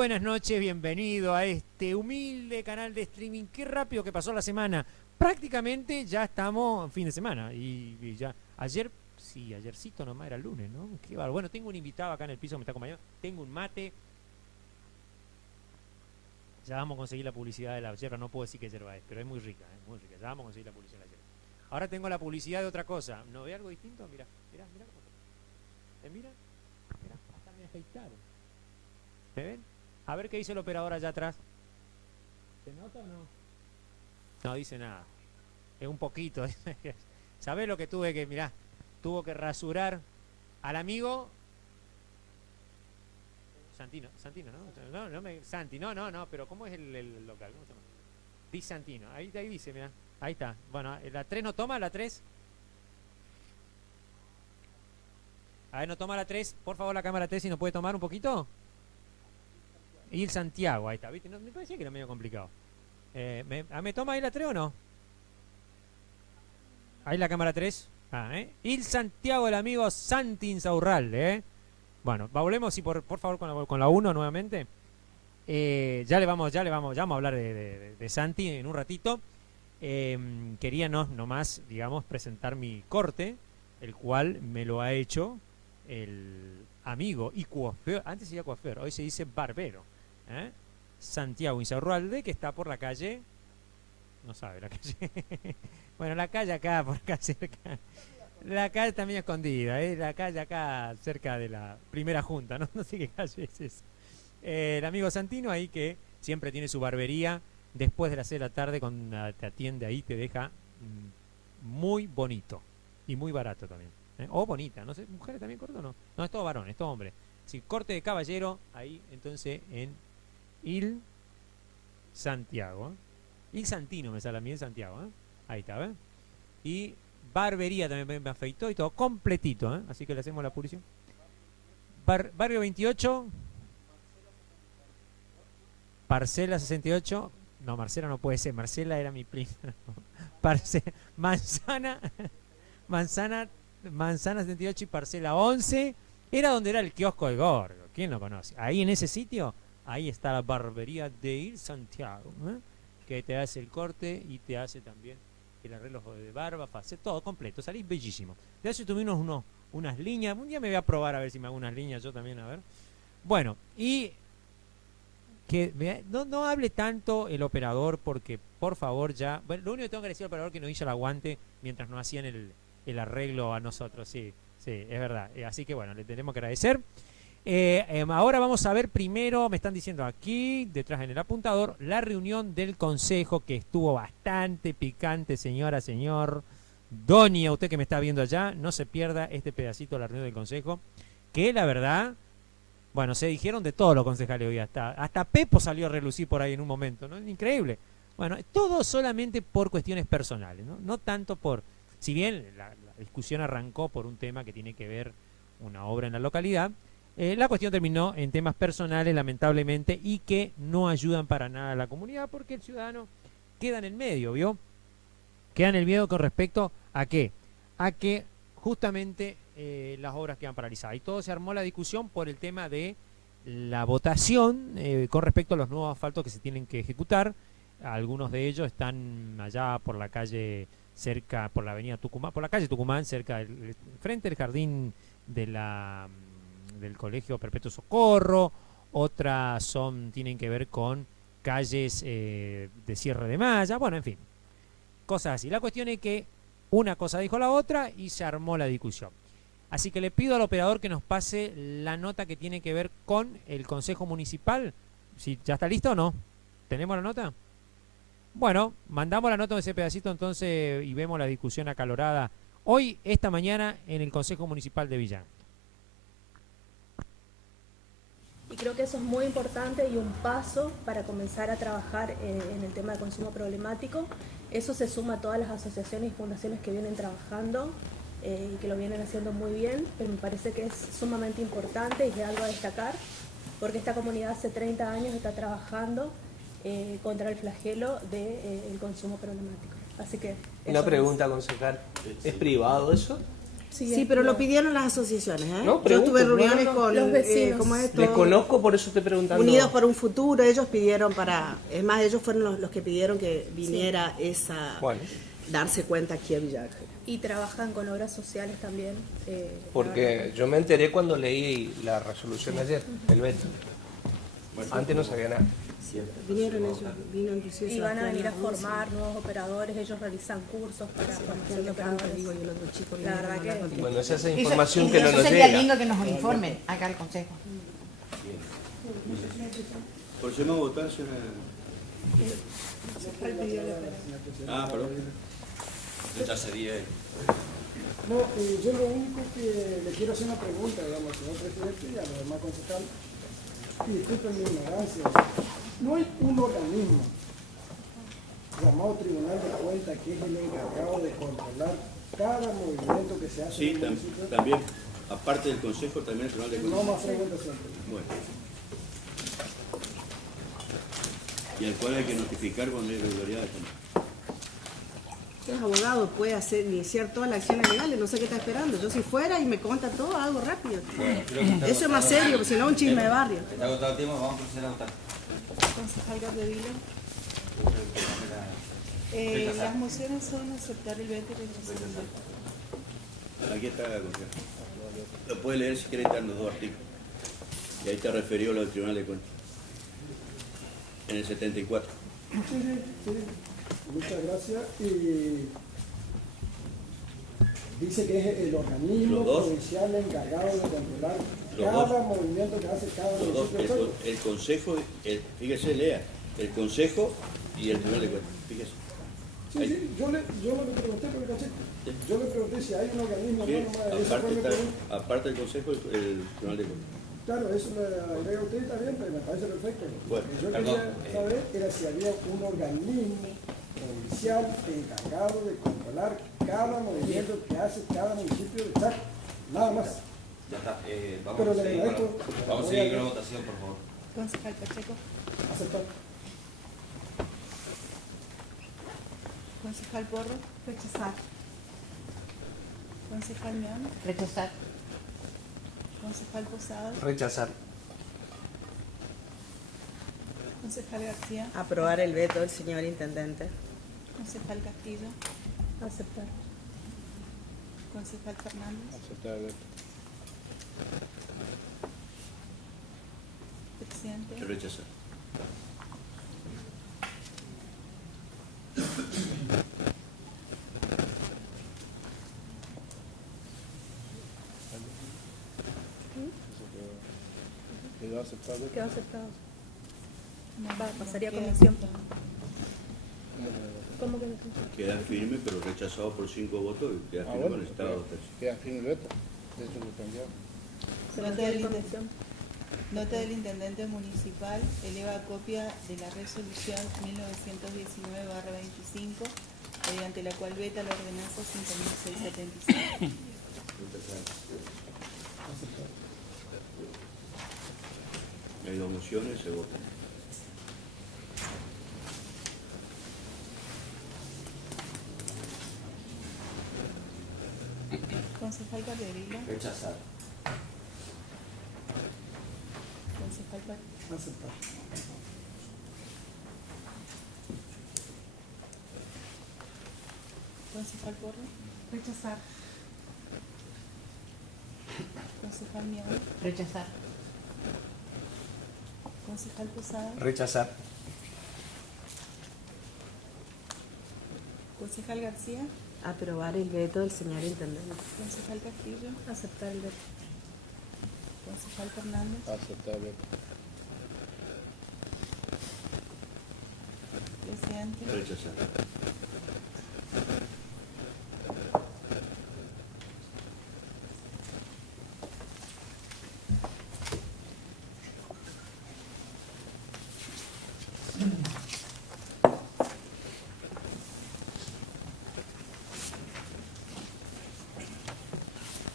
buenas noches, bienvenido a este humilde canal de streaming. Qué rápido que pasó la semana. Prácticamente ya estamos en fin de semana. Y ya, ayer, sí, ayercito nomás era el lunes, ¿no? Qué bárbaro. Bueno, tengo un invitado acá en el piso que me está acompañando. Tengo un mate. Ya vamos a conseguir la publicidad de la yerba. No puedo decir qué yerba es, pero es muy rica, muy rica. Ya vamos a conseguir la publicidad de la yerba. Ahora tengo la publicidad de otra cosa. ¿No ve algo distinto? Mira, mira, mira cómo está. Mira, mira, hasta me afeitaron. ¿Me ven? A ver qué dice el operador allá atrás. ¿Se nota o no? No dice nada. Es un poquito. ¿Sabés lo que tuve que, mirá? Tuvo que rasurar al amigo Santino, Santino, ¿no? Santi, no, pero ¿cómo es el local? ¿Cómo se llama? Di Santino, ahí dice, mirá. Ahí está. Bueno, la 3 no toma, la 3. A ver, no toma la 3. Por favor, la cámara 3, si nos puede tomar un poquito. Y el Santiago, ahí está, ¿viste? No, me parecía que era medio complicado. ¿Me toma ahí la 3 o no? Ahí la cámara 3. Il Santiago, el amigo Santi Insaurralde, Bueno, volvemos y por favor con la 1 nuevamente. Ya vamos a hablar de Santi en un ratito. Quería nomás, digamos, presentar mi corte, el cual me lo ha hecho el amigo y coiffeur, antes se decía coiffeur, hoy se dice barbero, Santiago Insaurralde, que está por la calle, no sabe la calle, bueno, la calle acá, por acá cerca, la calle también escondida, la calle acá cerca de la primera junta, no sé qué calle es esa. El amigo Santino ahí que siempre tiene su barbería, después de las 6 de la tarde cuando te atiende ahí te deja muy bonito y muy barato también. O bonita, no sé, mujeres también corto o no. No, es todo varón, es todo hombre. Si corte de caballero, ahí entonces en Il Santiago. Il Santino me sale a mí, el Santiago. Ahí está, ¿ves? Y barbería también me afeitó y todo completito, así que le hacemos la publicidad. Barrio 28, Parcela 68. No, Marcela no puede ser, Marcela era mi prima. Manzana 78 y Parcela 11. Era donde era el kiosco de Gorgo. ¿Quién lo conoce? Ahí en ese sitio, ahí está la barbería de Il Santiago, que te hace el corte y te hace también el arreglo de barba, facet, todo completo. Salís bellísimo. De hace tuvimos unas líneas. Un día me voy a probar a ver si me hago unas líneas yo también, a ver. Bueno, y que no hable tanto el operador porque, por favor, ya... Bueno, lo único que tengo que decir al operador es que nos hizo el aguante mientras nos hacían el arreglo a nosotros, sí, es verdad. Así que bueno, le tenemos que agradecer. Ahora vamos a ver primero, me están diciendo aquí, detrás en el apuntador, la reunión del consejo que estuvo bastante picante, señora, señor. Doña, usted que me está viendo allá, no se pierda este pedacito de la reunión del consejo, que la verdad, bueno, se dijeron de todos los concejales hoy, hasta Pepo salió a relucir por ahí en un momento, ¿no? Increíble. Bueno, todo solamente por cuestiones personales, no tanto por... Si bien la discusión arrancó por un tema que tiene que ver una obra en la localidad, la cuestión terminó en temas personales, lamentablemente, y que no ayudan para nada a la comunidad porque el ciudadano queda en el medio, ¿vio? Queda en el medio con respecto a qué? A que justamente las obras quedan paralizadas. Y todo se armó la discusión por el tema de la votación con respecto a los nuevos asfaltos que se tienen que ejecutar. Algunos de ellos están allá por la calle cerca, por la avenida Tucumán, por la calle Tucumán, cerca frente al jardín del Colegio Perpetuo Socorro. Otras tienen que ver con calles de cierre de malla, bueno, en fin, cosas así. La cuestión es que una cosa dijo la otra y se armó la discusión. Así que le pido al operador que nos pase la nota que tiene que ver con el Consejo Municipal. Si ¿ya está listo o no? ¿Tenemos la nota? Bueno, mandamos la nota de ese pedacito entonces y vemos la discusión acalorada hoy, esta mañana, en el Consejo Municipal de Villán. Y creo que eso es muy importante y un paso para comenzar a trabajar en el tema de consumo problemático. Eso se suma a todas las asociaciones y fundaciones que vienen trabajando y que lo vienen haciendo muy bien, pero me parece que es sumamente importante y es algo a destacar, porque esta comunidad hace 30 años está trabajando contra el flagelo del consumo problemático. Así que una pregunta, concejal, ¿es privado eso? Sí, pero lo pidieron las asociaciones, ¿eh? No, Yo pregunto, tuve reuniones no, con los vecinos. ¿cómo es? Le Todo- conozco, por eso estoy preguntando. Unidos por un Futuro, ellos pidieron es más, ellos fueron los que pidieron que viniera Bueno, darse cuenta aquí a Villa Ángel. Y trabajan con obras sociales también. porque yo me enteré cuando leí la resolución de ayer, el veto. Antes no sabía nada. Vinieron ellos, vino inclusive Y van a Sebastián venir a Alonso, formar nuevos operadores, ellos realizan cursos para formación Sebastián de Lefranco, operadores. digo, y el otro chico La vinieron verdad a hablar que- contigo. Bueno, esa es Eso- información que no eso nos sería llega. lindo que nos informen acá al Consejo. ¿Procedemos a votar, señora? Ah, perdón. Rechazaría él. No, yo lo único que le quiero hacer una pregunta, digamos, al señor presidente y a los demás concejales, y disculpen mi ignorancia, no hay un organismo llamado Tribunal de Cuentas que es el encargado de controlar cada movimiento que se hace Sí, en el municipio. también, aparte del Consejo, también el Tribunal de No Cuentas. más preguntas siempre. Bueno. Y al cual hay que notificar cuando hay irregularidades también. Usted es abogado, puede iniciar todas las acciones legales, no sé qué está esperando. Yo si fuera y me cuenta todo, hago rápido. Eso es más serio, porque si no un chisme de barrio. Está agotado el tiempo, vamos a proceder a votar. Concejal Capdevila. Las mociones son aceptar el veto y rechazar el veto. Aquí está, consejero. Lo puede leer si quiere, están los dos artículos. Y ahí está referido lo del Tribunal de Cuentas. En el 74. Sí, muchas gracias. Y dice que es el organismo Los dos. provincial encargado de controlar Los cada dos. movimiento que hace cada Los dos, municipio. el Consejo, fíjese, lea, el Consejo y el Tribunal de Cuentas. Fíjese. Sí, yo no le pregunté por el concepto. Yo le pregunté si hay un organismo, Sí, no nomás. Esa fue mi pregunta. aparte del Consejo, el Tribunal de Cuentas. Claro, eso lo agrega usted también, pero me parece perfecto. Bueno, Lo que yo perdón, quería saber era si había un organismo provincial encargado de controlar cada movimiento que hace cada municipio de Chaco. Nada más. Ya está. Vamos Pero a le seguir agradezco. vamos a seguir con la votación, por favor. Concejal Pacheco. Aceptar. Concejal Porro. Rechazar. Concejal Mion. Rechazar. Concejal Posada. Rechazar. Concejal García. Aprobar el veto del señor intendente. Concejal Castillo. Aceptar. Concejal Fernández. Presidente. Se rechaza. Quedó aceptado. No, pasaría a queda comisión. aceptado. ¿Cómo que no? Queda firme, pero rechazado por 5 votos y queda firme con el estado de votación. Queda firme el veto. De hecho, lo cambió. Se Nota mantiene del, en inte- comisión. Nota del Intendente Municipal eleva copia de la resolución 1919-25, mediante la cual veta la ordenanza 5675. Hay dos mociones, se votan. Concejal Capdevila. Rechazar. Concejal Pa- Aceptar. Concejal Porro. Rechazar. Concejal Mion. Rechazar. Concejal Posada. Rechazar. Concejal García. Aprobar el veto del señor intendente. Concejal Castillo. Aceptar el veto. Concejal Fernández. Aceptar el veto. Presidente. Rechazar.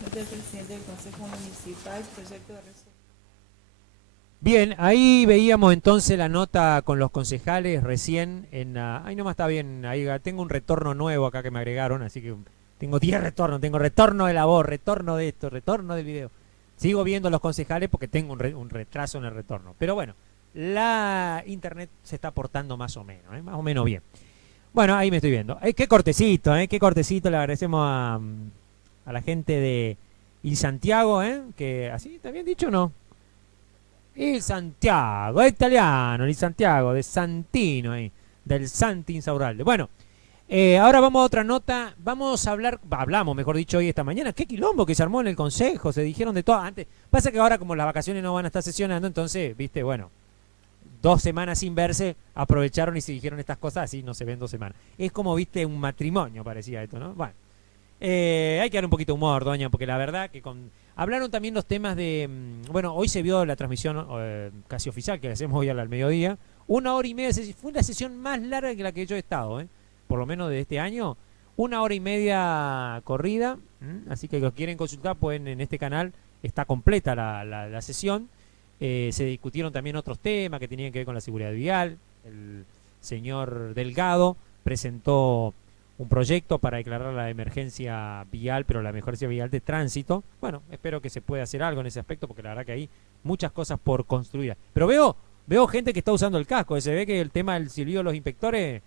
Nota del Presidente del Consejo Municipal, proyecto de resolución. Bien, ahí veíamos entonces la nota con los concejales recién en... ahí nomás está bien, ahí tengo un retorno nuevo acá que me agregaron, así que Tengo 10 retornos, tengo retorno de la voz, retorno de esto, retorno del video. Sigo viendo los concejales porque tengo un retraso en el retorno. Pero bueno, la internet se está portando más o menos bien. Bueno, ahí me estoy viendo. Qué cortecito, qué cortecito. Le agradecemos a la gente de Il Santiago, que así, ¿está bien dicho o no? Il Santiago, es italiano, Il Santiago, de Santino, del Santi Insaurralde. Bueno, ahora vamos a otra nota. Vamos a hablar, hablamos, mejor dicho, hoy esta mañana. Qué quilombo que se armó en el consejo, se dijeron de todo. Antes, pasa que ahora como las vacaciones no van a estar sesionando, entonces, viste, bueno, 2 semanas sin verse, aprovecharon y se dijeron estas cosas, así no se ven 2 semanas. Es como, viste, un matrimonio parecía esto, ¿no? Bueno, hay que dar un poquito de humor, doña, porque la verdad que hablaron también los temas de, bueno, hoy se vio la transmisión casi oficial que hacemos hoy al mediodía, 1 hora y media, fue la sesión más larga que la que yo he estado, por lo menos de este año, 1 hora y media corrida, así que los quieren consultar, pueden en este canal, está completa la sesión. Se discutieron también otros temas que tenían que ver con la seguridad vial. El señor Delgado presentó un proyecto para declarar la emergencia vial, pero la emergencia vial de tránsito. Bueno, espero que se pueda hacer algo en ese aspecto, porque la verdad que hay muchas cosas por construir. Pero veo gente que está usando el casco, se ve que el tema del silbido de los inspectores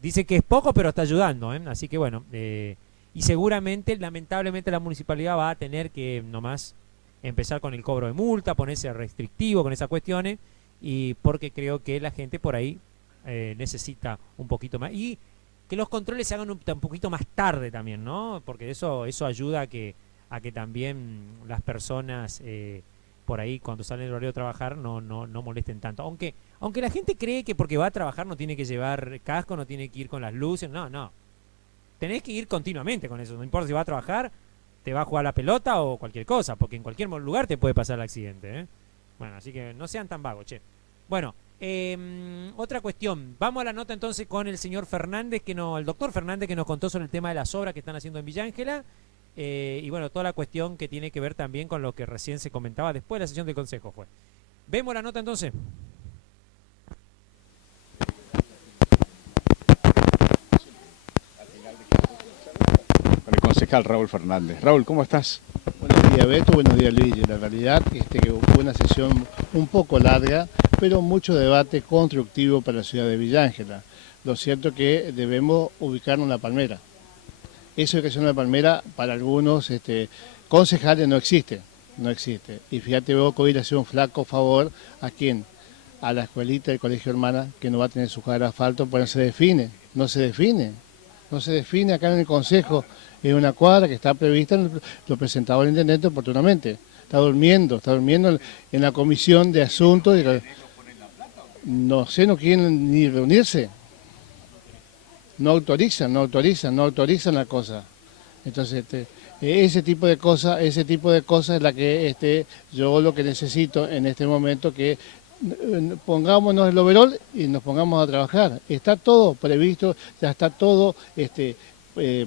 dice que es poco, pero está ayudando, así que bueno, y seguramente, lamentablemente, la municipalidad va a tener que nomás empezar con el cobro de multa, ponerse restrictivo con esas cuestiones, y porque creo que la gente por ahí necesita un poquito más, y que los controles se hagan un poquito más tarde también, ¿no? Porque eso ayuda a que también las personas por ahí cuando salen del horario de trabajar no molesten tanto, aunque la gente cree que porque va a trabajar no tiene que llevar casco, no tiene que ir con las luces, no, tenés que ir continuamente con eso, no importa si va a trabajar, te va a jugar la pelota o cualquier cosa, porque en cualquier lugar te puede pasar el accidente, Bueno, así que no sean tan vagos, che. Bueno, otra cuestión. Vamos a la nota entonces con el señor Fernández, el doctor Fernández, que nos contó sobre el tema de las obras que están haciendo en Villa Ángela, y bueno, toda la cuestión que tiene que ver también con lo que recién se comentaba después de la sesión del consejo fue. ¿Vemos la nota entonces? El concejal Raúl Fernández. Raúl, ¿cómo estás? Buenos días, Beto, buenos días, Luigi. La realidad que fue una sesión un poco larga, pero mucho debate constructivo para la ciudad de Villa Ángela. Lo cierto es que debemos ubicarnos en La Palmera. Esa ubicación en La Palmera, para algunos concejales no existe. Y fíjate vos que hoy le hace un flaco favor a quién, a la escuelita del Colegio Hermana, que no va a tener su cuadra de asfalto, porque no se define acá en el consejo. Es una cuadra que está prevista, lo presentaba el intendente oportunamente. Está durmiendo en la comisión de asuntos. No quieren ni reunirse. No autorizan la cosa. Entonces, ese tipo de cosas es la que yo lo que necesito en este momento, que pongámonos el overol y nos pongamos a trabajar. Está todo previsto, ya está todo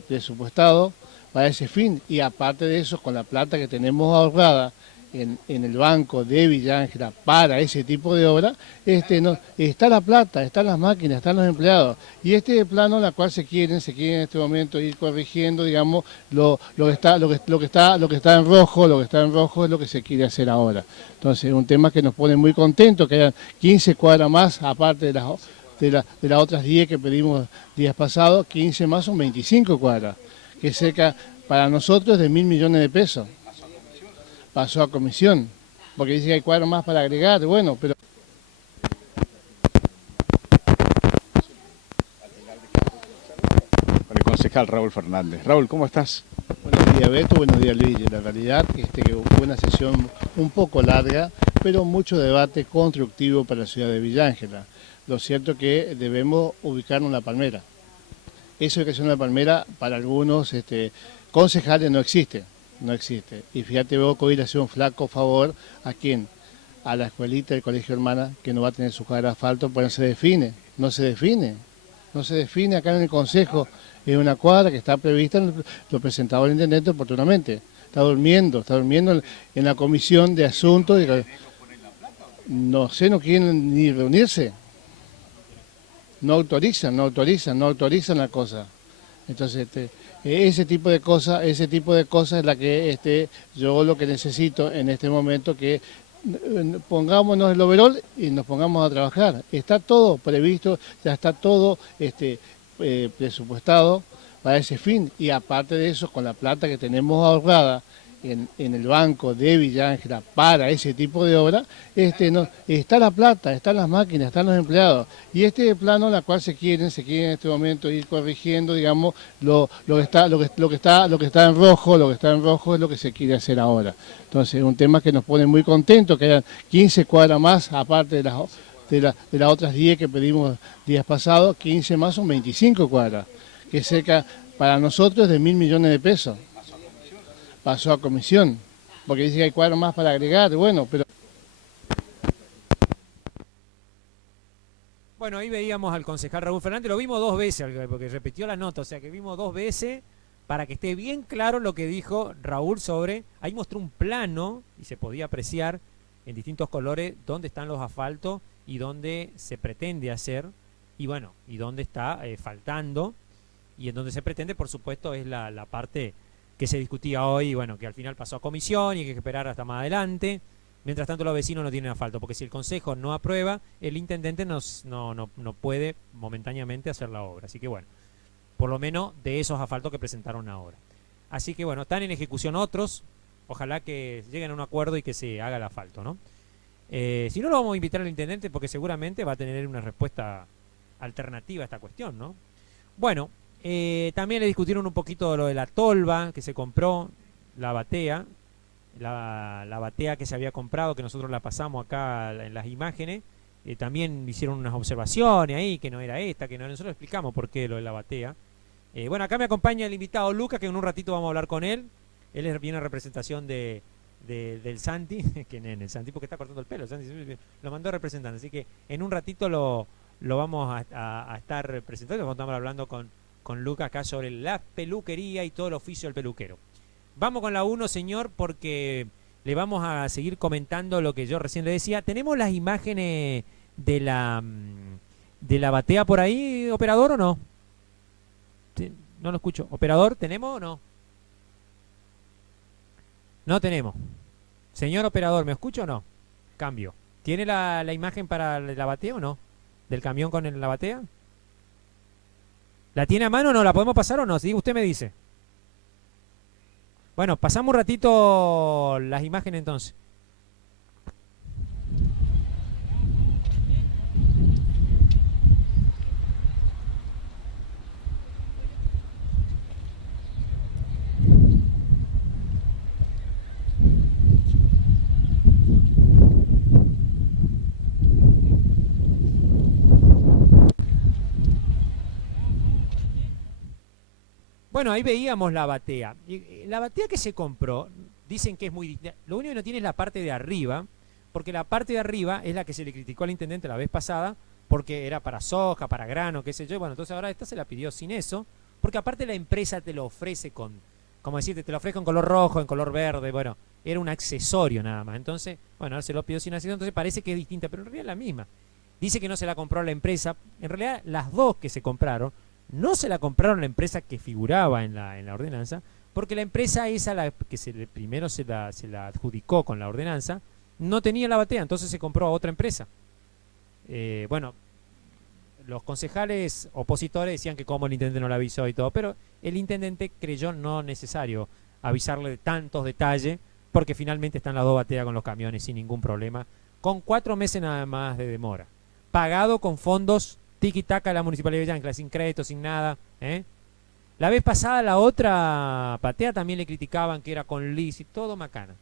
presupuestado para ese fin, y aparte de eso, con la plata que tenemos ahorrada en el banco de Villa Ángela para ese tipo de obra, está la plata, están las máquinas, están los empleados, y este plano en la cual se quiere en este momento ir corrigiendo, digamos, lo que está en rojo, es lo que se quiere hacer ahora. Entonces, es un tema que nos pone muy contentos, que hayan 15 cuadras más, aparte de las otras 10 que pedimos días pasados, 15 más son 25 cuadras, que es cerca para nosotros de 1.000 millones de pesos. Pasó a comisión, porque dice que hay cuadros más para agregar, bueno, pero... El concejal Raúl Fernández. Raúl, ¿cómo estás? Buenos días, Beto, buenos días, Luigi. La realidad que fue una sesión un poco larga, pero mucho debate constructivo para la ciudad de Villa Ángela. Lo cierto es que debemos ubicarnos en La Palmera. Esa ubicación en La Palmera, para algunos concejales no existe. Y fíjate vos que hoy le hace un flaco favor a quién, a la escuelita del Colegio Hermana, que no va a tener su cuadra de asfalto, porque no se define acá en el consejo. Es una cuadra que está prevista, lo presentaba el intendente oportunamente. Está durmiendo en la comisión de asuntos. No quieren ni reunirse. No autorizan la cosa. Entonces, ese tipo de cosas es la que yo lo que necesito en este momento, que pongámonos el overol y nos pongamos a trabajar. Está todo previsto, ya está todo presupuestado para ese fin, y aparte de eso, con la plata que tenemos ahorrada en el banco de Villa Ángela para ese tipo de obra, está la plata, están las máquinas, están los empleados, y este plano en la cual se quiere en este momento ir corrigiendo, digamos, lo que está en rojo, es lo que se quiere hacer ahora. Entonces es un tema que nos pone muy contentos, que hayan 15 cuadras más, aparte de las otras 10 que pedimos días pasados. 15 más son 25 cuadras, que es cerca para nosotros de 1.000 millones de pesos. Pasó a comisión, porque dice que hay cuadros más para agregar, bueno, pero... Bueno, ahí veíamos al concejal Raúl Fernández, lo vimos 2 veces, porque repitió la nota, o sea que vimos 2 veces para que esté bien claro lo que dijo Raúl sobre... Ahí mostró un plano y se podía apreciar en distintos colores dónde están los asfaltos y dónde se pretende hacer, y bueno, y dónde está faltando, y en donde se pretende, por supuesto, es la parte que se discutía hoy, bueno, que al final pasó a comisión y hay que esperar hasta más adelante. Mientras tanto los vecinos no tienen asfalto, porque si el consejo no aprueba, el intendente no puede momentáneamente hacer la obra. Así que bueno, por lo menos de esos asfaltos que presentaron ahora. Así que bueno, están en ejecución otros, ojalá que lleguen a un acuerdo y que se haga el asfalto, ¿no? Si no, lo vamos a invitar al intendente porque seguramente va a tener una respuesta alternativa a esta cuestión, ¿no? Bueno, también le discutieron un poquito lo de la tolva que se compró, la batea, la batea que se había comprado, que nosotros la pasamos acá en las imágenes. También hicieron unas observaciones ahí, que no era esta, que no, nosotros explicamos por qué lo de la batea. Bueno, acá me acompaña el invitado Lucas, que en un ratito vamos a hablar con él. Él viene en representación del Santi, que nene, el Santi porque está cortando el pelo, el Santi lo mandó representante, así que en un ratito lo vamos a estar presentando, cuando estamos hablando con Lucas acá sobre la peluquería y todo el oficio del peluquero. Vamos con la 1, señor, porque le vamos a seguir comentando lo que yo recién le decía. ¿Tenemos las imágenes de la batea por ahí, operador, o no? No lo escucho. ¿Operador, tenemos o no? No tenemos. Señor operador, ¿me escucha o no? Cambio. ¿Tiene la imagen para la batea o no? ¿Del camión con la batea? ¿La tiene a mano o no? ¿La podemos pasar o no? Si usted me dice. Bueno, pasamos un ratito las imágenes entonces. Bueno, ahí veíamos la batea. La batea que se compró, dicen que es muy... Lo único que no tiene es la parte de arriba, porque la parte de arriba es la que se le criticó al intendente la vez pasada, porque era para soja, para grano, qué sé yo. Bueno, entonces ahora esta se la pidió sin eso, porque aparte la empresa te lo ofrece con, como decirte, te lo ofrece en color rojo, en color verde, bueno, era un accesorio nada más. Entonces, bueno, ahora se lo pidió sin accesorio, entonces parece que es distinta, pero en realidad es la misma. Dice que no se la compró la empresa. En realidad, las dos que se compraron, no se la compraron la empresa que figuraba en la ordenanza, porque la empresa esa que primero se la adjudicó con la ordenanza, no tenía la batea, entonces se compró a otra empresa. Bueno, los concejales opositores decían que como el intendente no la avisó y todo, pero el intendente creyó no necesario avisarle de tantos detalles, porque finalmente están las dos bateas con los camiones sin ningún problema, con 4 meses nada más de demora, pagado con fondos tiki-taka de la Municipalidad de Villa Ángela, sin crédito, sin nada. La vez pasada la otra batea también le criticaban que era con lease y todo macana.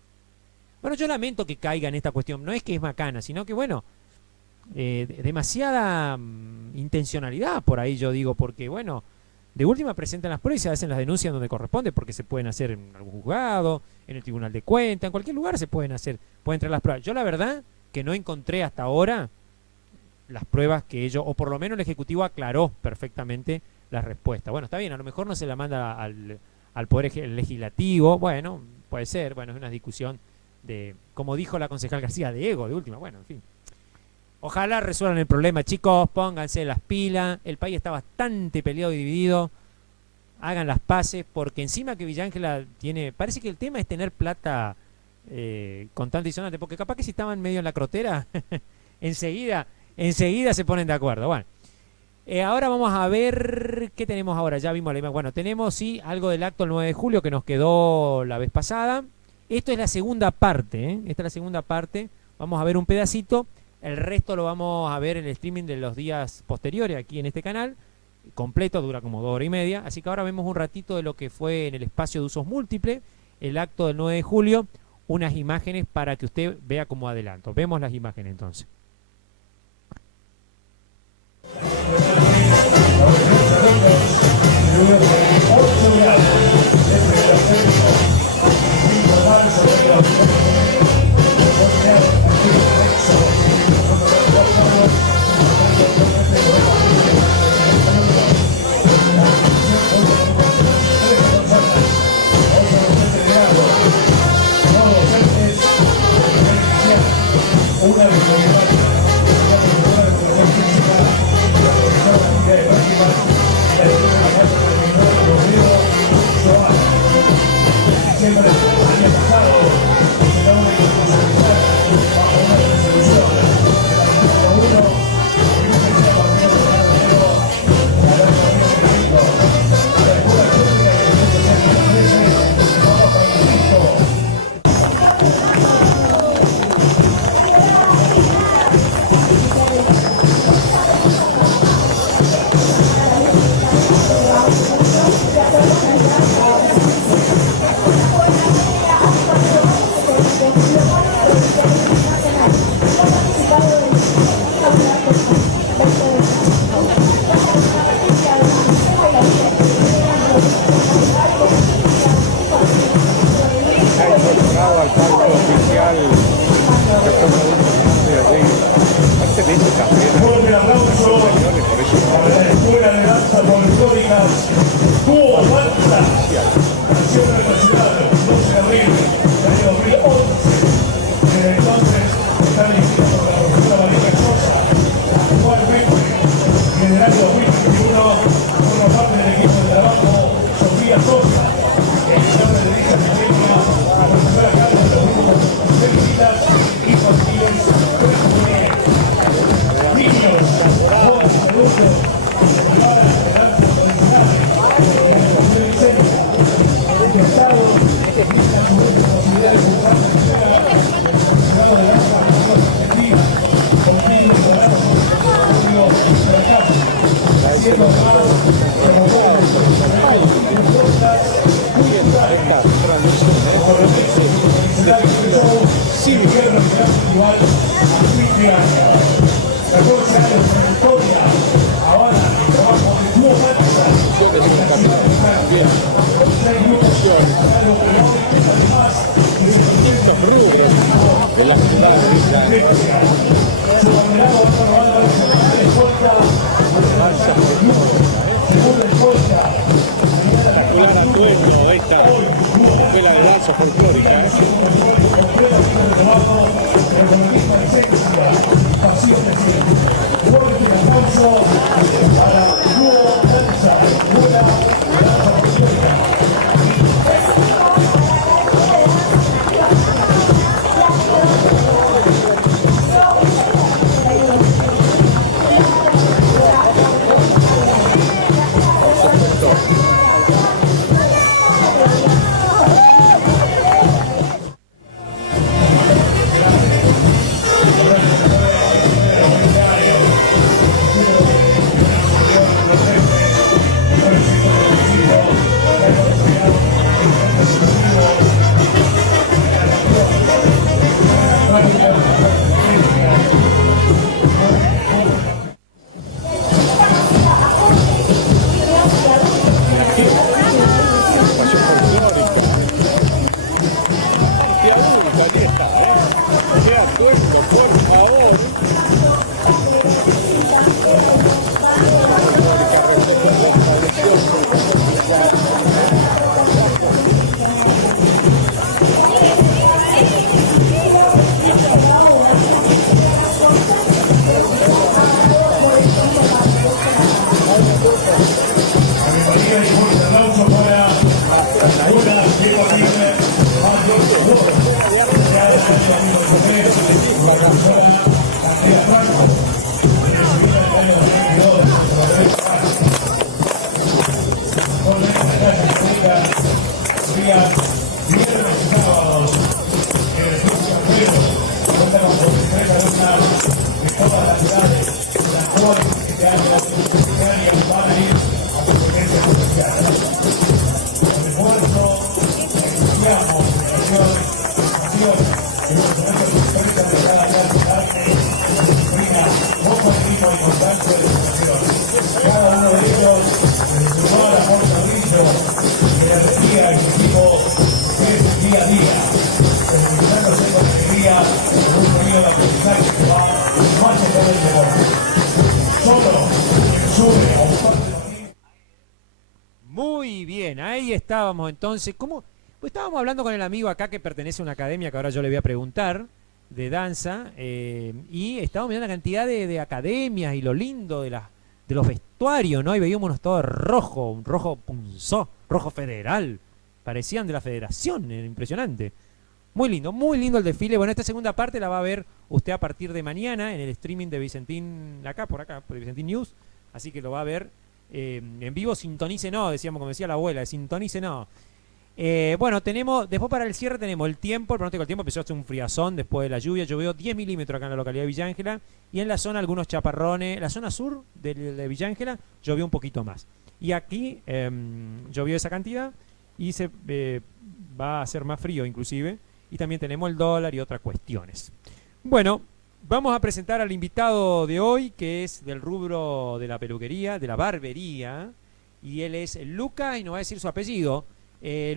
Bueno, yo lamento que caiga en esta cuestión, no es que es macana, sino que bueno, demasiada intencionalidad por ahí yo digo, porque bueno, de última presentan las pruebas y se hacen las denuncias donde corresponde, porque se pueden hacer en algún juzgado, en el Tribunal de Cuentas, en cualquier lugar se pueden traer las pruebas. Yo la verdad que no encontré hasta ahora las pruebas que ellos, o por lo menos el Ejecutivo aclaró perfectamente la respuesta. Bueno, está bien, a lo mejor no se la manda al Poder Legislativo, bueno, puede ser, bueno, es una discusión de, como dijo la concejal García, de ego, de última, bueno, en fin. Ojalá resuelvan el problema, chicos, pónganse las pilas, el país está bastante peleado y dividido, hagan las paces, porque encima que Villa Ángela tiene, parece que el tema es tener plata contante y sonante, porque capaz que si estaban medio en la crotera, enseguida se ponen de acuerdo. Bueno, ahora vamos a ver qué tenemos ahora. Ya vimos, bueno, tenemos sí algo del acto del 9 de julio que nos quedó la vez pasada. Esto es la segunda parte, esta es la segunda parte. Vamos a ver un pedacito, el resto lo vamos a ver en el streaming de los días posteriores aquí en este canal. Completo, dura como 2 horas y media. Así que ahora vemos un ratito de lo que fue en el espacio de usos múltiples, el acto del 9 de julio, unas imágenes para que usted vea como adelanto. Vemos las imágenes entonces. Muy bien, ahí estábamos entonces. ¿Cómo? Pues estábamos hablando con el amigo acá que pertenece a una academia que ahora yo le voy a preguntar de danza, y estábamos viendo la cantidad de academias y lo lindo de los vestuarios, ¿no? Y veíamos todo rojo, un rojo punzó, rojo federal, parecían de la federación, era impresionante. Muy lindo el desfile. Bueno, esta segunda parte la va a ver usted a partir de mañana en el streaming de Vicentín, por Vicentín News, así que lo va a ver en vivo. Sintonice no, decíamos, como decía la abuela, sintonice no. Bueno, después para el cierre tenemos el tiempo, el pronóstico del tiempo. Empezó a hacer un friazón después de la lluvia, llovió 10 milímetros acá en la localidad de Villa Ángela, y en la zona algunos chaparrones. La zona sur de Villa Ángela llovió un poquito más, y aquí llovió esa cantidad, y se va a hacer más frío inclusive, y también tenemos el dólar y otras cuestiones. Bueno, vamos a presentar al invitado de hoy, que es del rubro de la peluquería, de la barbería, y él es Lucas, y nos va a decir su apellido.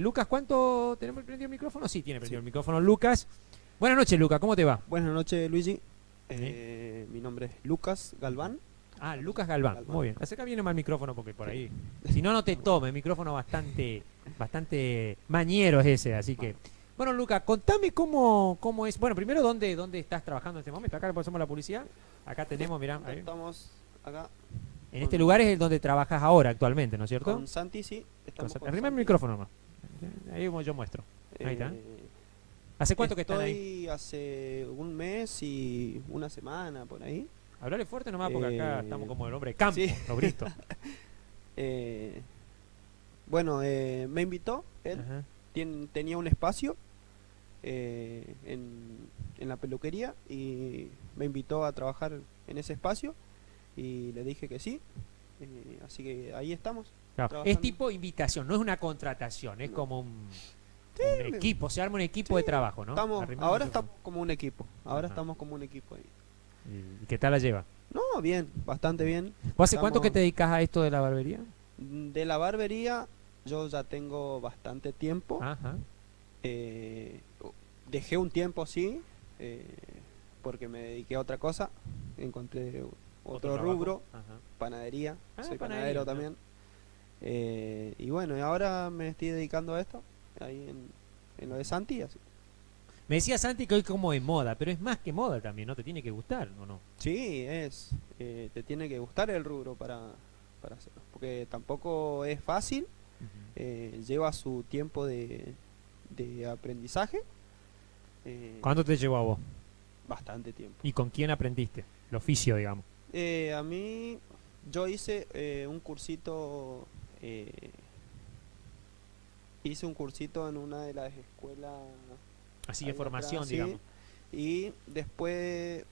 Lucas, ¿cuánto tenemos prendido el micrófono? Sí, tiene prendido el micrófono Lucas. Buenas noches, Lucas, ¿cómo te va? Buenas noches, Luigi. Mi nombre es Lucas Galván. Ah, Lucas Galván. Muy bien. Acerca bien más el micrófono porque por ahí, si no, no te tome. El micrófono bastante mañero es ese, así que... Bueno, Lucas, contame cómo es. Bueno, primero, ¿dónde estás trabajando en este momento? Acá le pasamos la publicidad. Acá tenemos, mirá. Estamos acá. En este lugar es el donde trabajas ahora actualmente, ¿no es cierto? Con Santi, sí. Arriba el micrófono nomás. Ahí yo muestro. Ahí está. ¿Hace cuánto que están ahí? Hace un mes y una semana, por ahí. Hablale fuerte nomás porque acá estamos como el hombre de campo, sí. Lo bristo. Bueno, me invitó, él tenía un espacio en la peluquería y me invitó a trabajar en ese espacio y le dije que sí, así que ahí estamos. Claro. Es tipo invitación, no es una contratación, es como un equipo, se arma un equipo de trabajo, ¿no? Ahora estamos como un equipo, estamos como un equipo ahí. ¿Y qué tal la lleva? No, bien, bastante bien. ¿Vos hace cuánto que te dedicas a esto de la barbería? De la barbería yo ya tengo bastante tiempo. Dejé un tiempo sí, porque me dediqué a otra cosa, encontré otro rubro, panadería, soy panadero también. Y bueno, y ahora me estoy dedicando a esto, ahí en lo de Santi, así. Me decía Santi que hoy como de moda, pero es más que moda también, ¿no? Te tiene que gustar, ¿o no? Sí, te tiene que gustar el rubro para hacerlo, porque tampoco es fácil, lleva su tiempo de aprendizaje. ¿Cuánto te llevó a vos? Bastante tiempo. ¿Y con quién aprendiste? El oficio, digamos. A mí, yo hice un cursito, en una de las escuelas. Así de formación, sí, digamos. Y después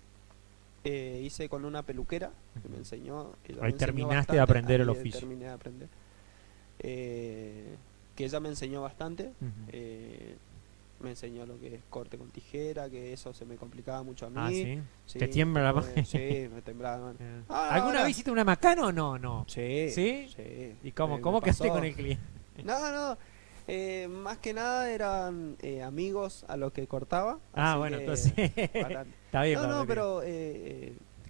hice con una peluquera que me enseñó. Ahí terminaste de aprender el oficio. Terminé de aprender. Que ella me enseñó bastante. Me enseñó lo que es corte con tijera, que eso se me complicaba mucho a mí. Ah, ¿sí? Sí, ¿Te tiembla la mano? Sí, me temblaba la mano. ¿Alguna vez hiciste una macana o no? No. Sí. ¿Sí? Sí. ¿Y cómo quedaste con el cliente? No. Más que nada eran amigos a los que cortaba. Bueno, entonces está bien. No, pero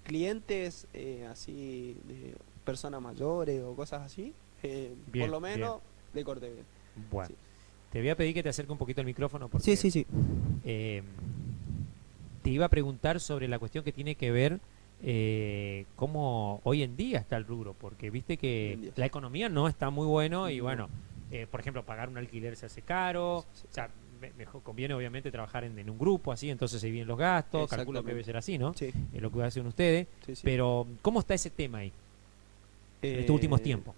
clientes así de personas mayores o cosas así, bien, por lo menos le corté bien. Bueno, sí. Te voy a pedir que te acerque un poquito el micrófono porque sí. Te iba a preguntar sobre la cuestión que tiene que ver cómo hoy en día está el rubro, porque viste que la economía no está muy bueno y bueno, por ejemplo, pagar un alquiler se hace caro, o sea, mejor conviene obviamente trabajar en un grupo así, entonces se dividen los gastos, calculo que debe ser así, ¿no? Sí. Es lo que hacen ustedes. Sí, sí. Pero, ¿cómo está ese tema ahí? En estos últimos tiempos.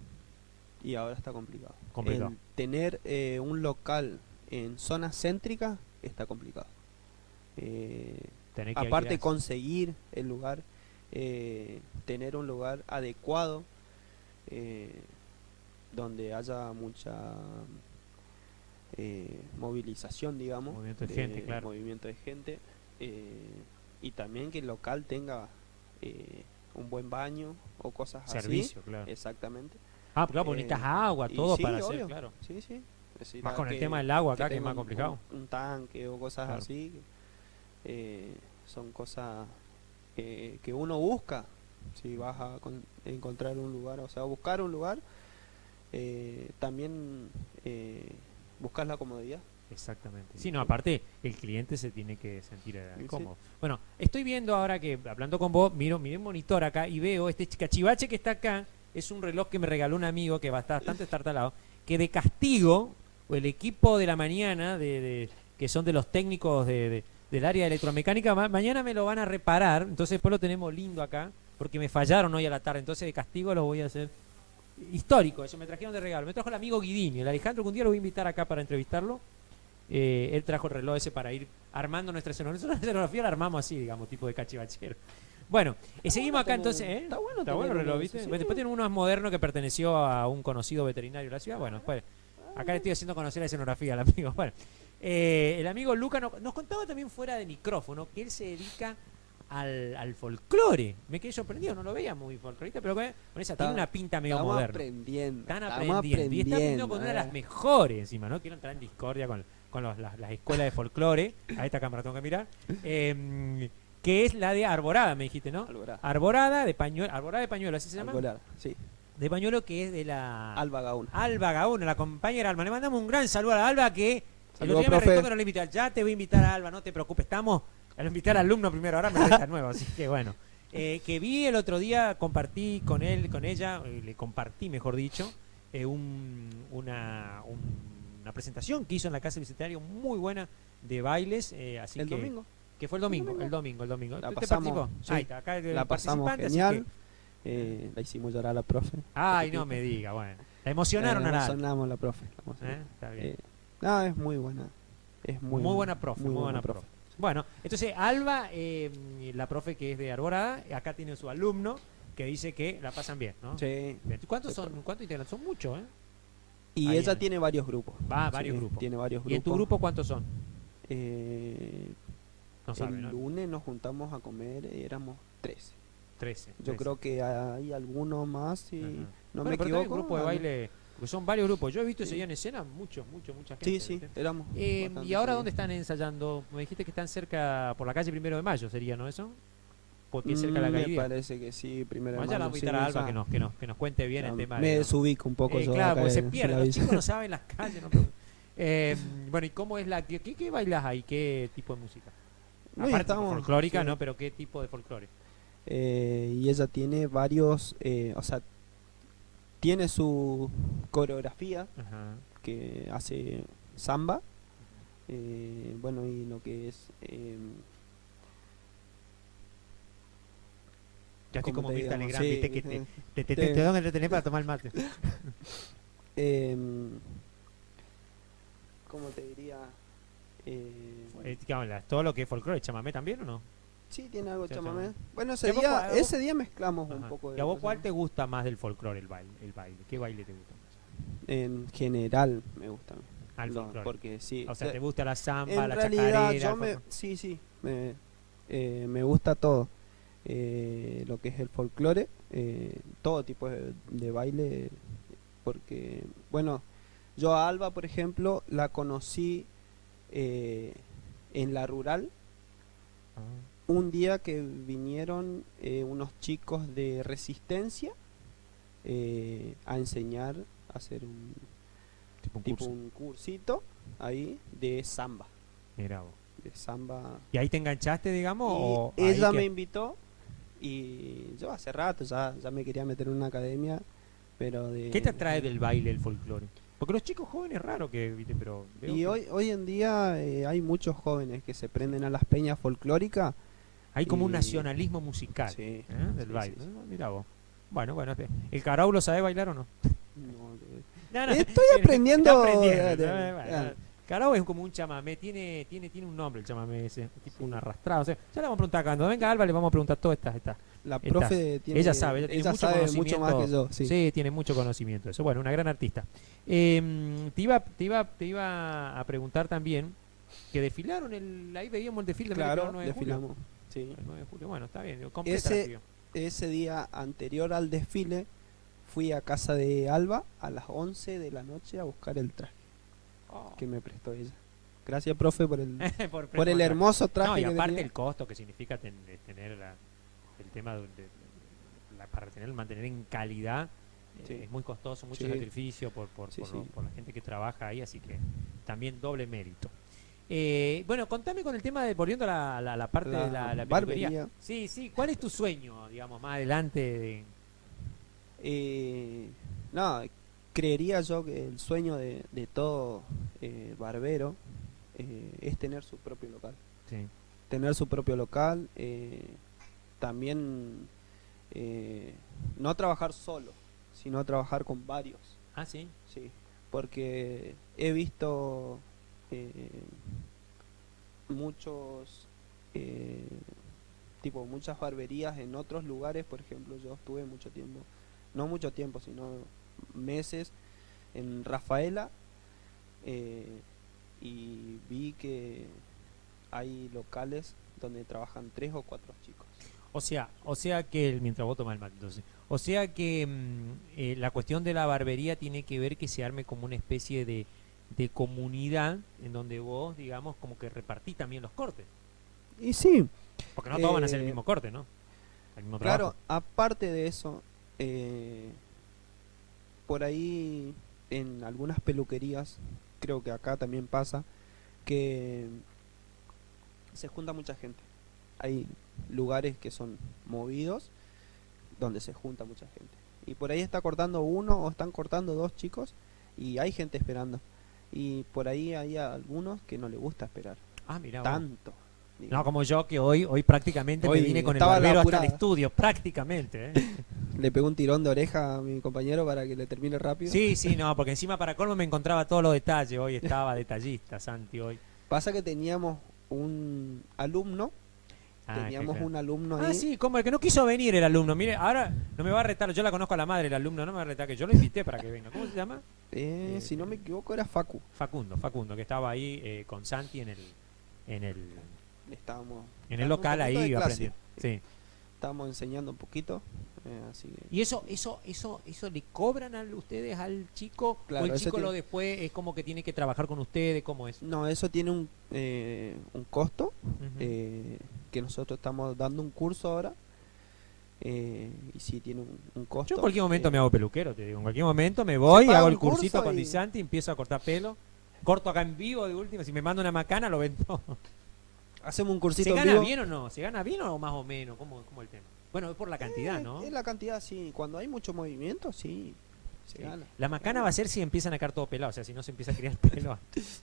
Y ahora está complicado. Complicado. El tener un local en zona céntrica está complicado. Tenés que Aparte alquilar. conseguir el lugar, tener un lugar adecuado donde haya mucha movilización, digamos, Movimiento de gente, claro. movimiento de gente, y también que el local tenga un buen baño o cosas Servicio, así. claro. Exactamente. Ah, claro, porque necesitas agua, y todo sí, para hacer, obvio. claro. Sí, sí. Más con el tema del agua acá, que es tenga más complicado. Un tanque o cosas Claro. así. Son cosas que uno busca si vas a encontrar un lugar, o sea, buscar un lugar. También buscar la comodidad. Exactamente. Sí, no, aparte el cliente se tiene que sentir Sí. cómodo. Bueno, estoy viendo ahora que, hablando con vos, miré un monitor acá y veo este cachivache que está acá, es un reloj que me regaló un amigo que va a estar bastante estartalado, que de castigo, o el equipo de la mañana, que son de los técnicos del área de electromecánica, mañana me lo van a reparar, entonces después lo tenemos lindo acá, porque me fallaron hoy a la tarde, entonces de castigo lo voy a hacer histórico, eso me trajeron de regalo. Me trajo el amigo Guidini, el Alejandro, que un día lo voy a invitar acá para entrevistarlo. Él trajo el reloj ese para ir armando nuestra escenografía. Nuestra escenografía la armamos así, digamos, tipo de cachivachero. Bueno, seguimos acá entonces. Está bueno, Está bueno el reloj, ¿viste? sí. Después tiene uno más moderno que perteneció a un conocido veterinario de la ciudad. Bueno, después acá le estoy haciendo conocer la escenografía al amigo. Bueno, el amigo Luca nos contaba también fuera de micrófono que él se dedica al folclore. Me quedé sorprendido, no lo veía muy folclorista, pero con esa tiene una pinta medio estamos moderna. aprendiendo. Están Estamos aprendiendo. Y está aprendiendo con una de las eh. mejores encima, ¿no? Quiero entrar en discordia con las escuelas de folclore. A esta cámara tengo que mirar. Que es la de Arborada, me dijiste, ¿no? Arborada de Pañuelo, ¿así se llama? Alborada, sí. De Pañuelo, que es de la Alba Gauna. Alba Gauna, la compañera Alba. Le mandamos un gran saludo a la Alba, que el Saludos, otro día me profe. retó que no le invité. Ya te voy a invitar a Alba, no te preocupes. Estamos a invitar al alumno primero, ahora me resta nuevo, así que bueno. Que vi el otro día, compartí con él, con ella, le compartí, mejor dicho, una presentación que hizo en la Casa del Bicentenario muy buena de bailes. Así ¿El que, domingo? Que fue el domingo. El domingo. La ¿Te pasamos, participó? sí. Ahí está, acá el la pasamos participante, así genial. que- La hicimos llorar a la profe. Ay, no me diga, bueno. La emocionaron a la Alba. emocionamos a la profe. la emocionamos. Está bien. No, es muy buena. Es muy buena profe, muy buena profe. Bueno, entonces Alba, la profe que es de Arborada, acá tiene su alumno que dice que la pasan bien, ¿no? Sí. ¿Cuántos integrantes? Son muchos, ¿eh? Y Ahí ella en- tiene varios grupos. varios Sí, grupos. Tiene varios grupos. ¿Y en tu grupo cuántos son? No sabe, el ¿no? lunes nos juntamos a comer, éramos 13. 13. Yo creo que hay algunos más, si no Bueno, me pero también equivoco. grupo de algo- baile, porque son varios grupos. Yo he visto ese Sí. día en escena mucha gente. Sí, sí, ¿viste? éramos. ¿Y bastante ahora ese dónde día. están ensayando? Me dijiste que están cerca, por la calle 1 de Mayo, ¿sería, no eso? Porque es cerca de la Me galería. parece que sí, primero. Bueno, ya la vamos a invitar a Alba que nos cuente bien el tema. Me de- desubico un poco yo claro, acá porque se en pierde. la Los villa. chicos no saben las calles. No, bueno, ¿y cómo es qué bailas ahí? ¿Qué tipo de música? No, Aparte estamos- folclórica, sí. ¿no? Pero ¿qué tipo de folclore? Y ella tiene varios, o sea, tiene su coreografía Ajá. que hace samba, bueno, y lo que es Ya estoy ¿cómo como te Mirta digamos? Legrand, Sí, viste que te te- tengo que entretener para tomar el mate. ¿cómo te diría? ¿Qué hablas? ¿Todo lo que es folclore, chamamé también o no? Sí, tiene algo Sí, chamamé. chamamé. Bueno, ¿Y a vos cuál- ese día mezclamos un Ajá. poco de ¿Y a vos cosas. cuál te gusta más del folclore, el baile? ¿Qué baile te gusta más? En general me gusta. Al No, folclore. porque sí. O sea, ¿te gusta la samba, en la realidad, chacarera? yo sí, me gusta todo. Lo que es el folclore, todo tipo de baile, porque, bueno, yo a Alba, por ejemplo, la conocí en la rural, un día que vinieron unos chicos de resistencia a enseñar, a hacer un un cursito ahí de samba. Mirá vos. De samba. ¿Y ahí te enganchaste, digamos? Y o ella ahí me que- invitó y yo hace rato ya me quería meter en una academia, pero de... ¿Qué te atrae del baile, el folclore? Porque los chicos jóvenes es raro que, viste, pero... veo Y que hoy en día hay muchos jóvenes que se prenden a las peñas folclóricas. hay como un y- nacionalismo musical Sí, del sí, baile. sí, sí. Mirá vos. Bueno, ¿el Carau lo sabe bailar o no? No, No, Estoy aprendiendo. Está aprendiendo, Ah, bueno. Carao es como un chamamé, tiene un nombre el chamamé ese, tipo un arrastrado. O sea, ya le vamos a preguntar cuando venga Alba, le vamos a preguntar todas estas. La estas. profe tiene, Ella sabe, ella tiene mucho sabe conocimiento. mucho más que yo. Sí. Tiene mucho conocimiento de eso. Bueno, una gran artista. Te iba a preguntar también que desfilaron, ahí veíamos el desfile del Claro, 9 de julio. desfilamos. Sí. El 9 de julio, bueno, está bien, completa la Ese, actividad. ese día anterior al desfile fui a casa de Alba a las 11 de la noche a buscar el traje Oh. que me prestó ella. Gracias, profe, por el, por por el hermoso traje No, y que aparte tenía. el costo que significa tener el tema para mantener en calidad Sí. es muy costoso, mucho Sí. sacrificio por Sí, sí. la gente que trabaja ahí, así que también doble mérito. Bueno, contame con el tema de, volviendo a la parte La de la barbería. peluquería. Sí, ¿cuál es tu sueño, digamos, más adelante? No, creería yo que el sueño de todo barbero es tener su propio local. Sí. Tener su propio local, también no trabajar solo, sino trabajar con varios. Ah, sí. Sí, porque he visto muchos, muchas barberías en otros lugares. Por ejemplo, yo estuve mucho tiempo, no mucho tiempo, sino meses en Rafaela, y vi que hay locales donde trabajan 3 o 4 chicos. O sea que, mientras vos tomás el mate, entonces, o sea que la cuestión de la barbería tiene que ver que se arme como una especie de comunidad en donde vos, digamos, como que repartís también los cortes. Y sí. Porque no todos van a hacer el mismo corte, ¿no? El mismo Claro, trabajo. aparte de eso, por ahí en algunas peluquerías, creo que acá también pasa, que se junta mucha gente. Hay lugares que son movidos donde se junta mucha gente. Y por ahí está cortando uno o están cortando 2 chicos y hay gente esperando. Y por ahí hay algunos que no les gusta esperar. Ah, mirá. Tanto. No, como yo, que hoy prácticamente Hoy me vine con el estaba barbero hasta el apurada. estudio, prácticamente. Le pegó un tirón de oreja a mi compañero para que le termine rápido. Sí, no, porque encima para colmo me encontraba todos los detalles. Hoy estaba detallista, Santi, hoy. Pasa que teníamos un alumno. Teníamos un alumno ahí. Ah, sí, como el que no quiso venir el alumno. Mire, ahora no me va a retar, yo la conozco a la madre, el alumno, no me va a retar, que yo lo invité para que venga. ¿Cómo se llama? Si no me equivoco era Facu. Facundo, que estaba ahí con Santi en el Estábamos local un poquito ahí de clase. aprendiendo. Sí. Estábamos enseñando un poquito. Así que... ¿Y eso le cobran a ustedes al chico? Claro, ¿O el eso chico tiene- lo después es como que tiene que trabajar con ustedes? ¿Cómo es? No, eso tiene un costo. Ujú. Que nosotros estamos dando un curso ahora. Y sí tiene un costo. Yo en cualquier momento me hago peluquero, te digo. En cualquier momento me voy, paga hago un el cursito curso con y- Di Santi, empiezo a cortar pelo. Corto acá en vivo de última. Si me manda una macana, lo vendo. Hacemos un cursito ¿Se en gana vivo. bien o no? ¿Se gana bien o más o menos? ¿Cómo el tema? Bueno, es por la cantidad, ¿no? Es la cantidad, sí. Cuando hay mucho movimiento, sí. Se Sí. gana. La macana va a ser si empiezan a caer todo pelado, o sea, si no se empieza a criar pelo antes.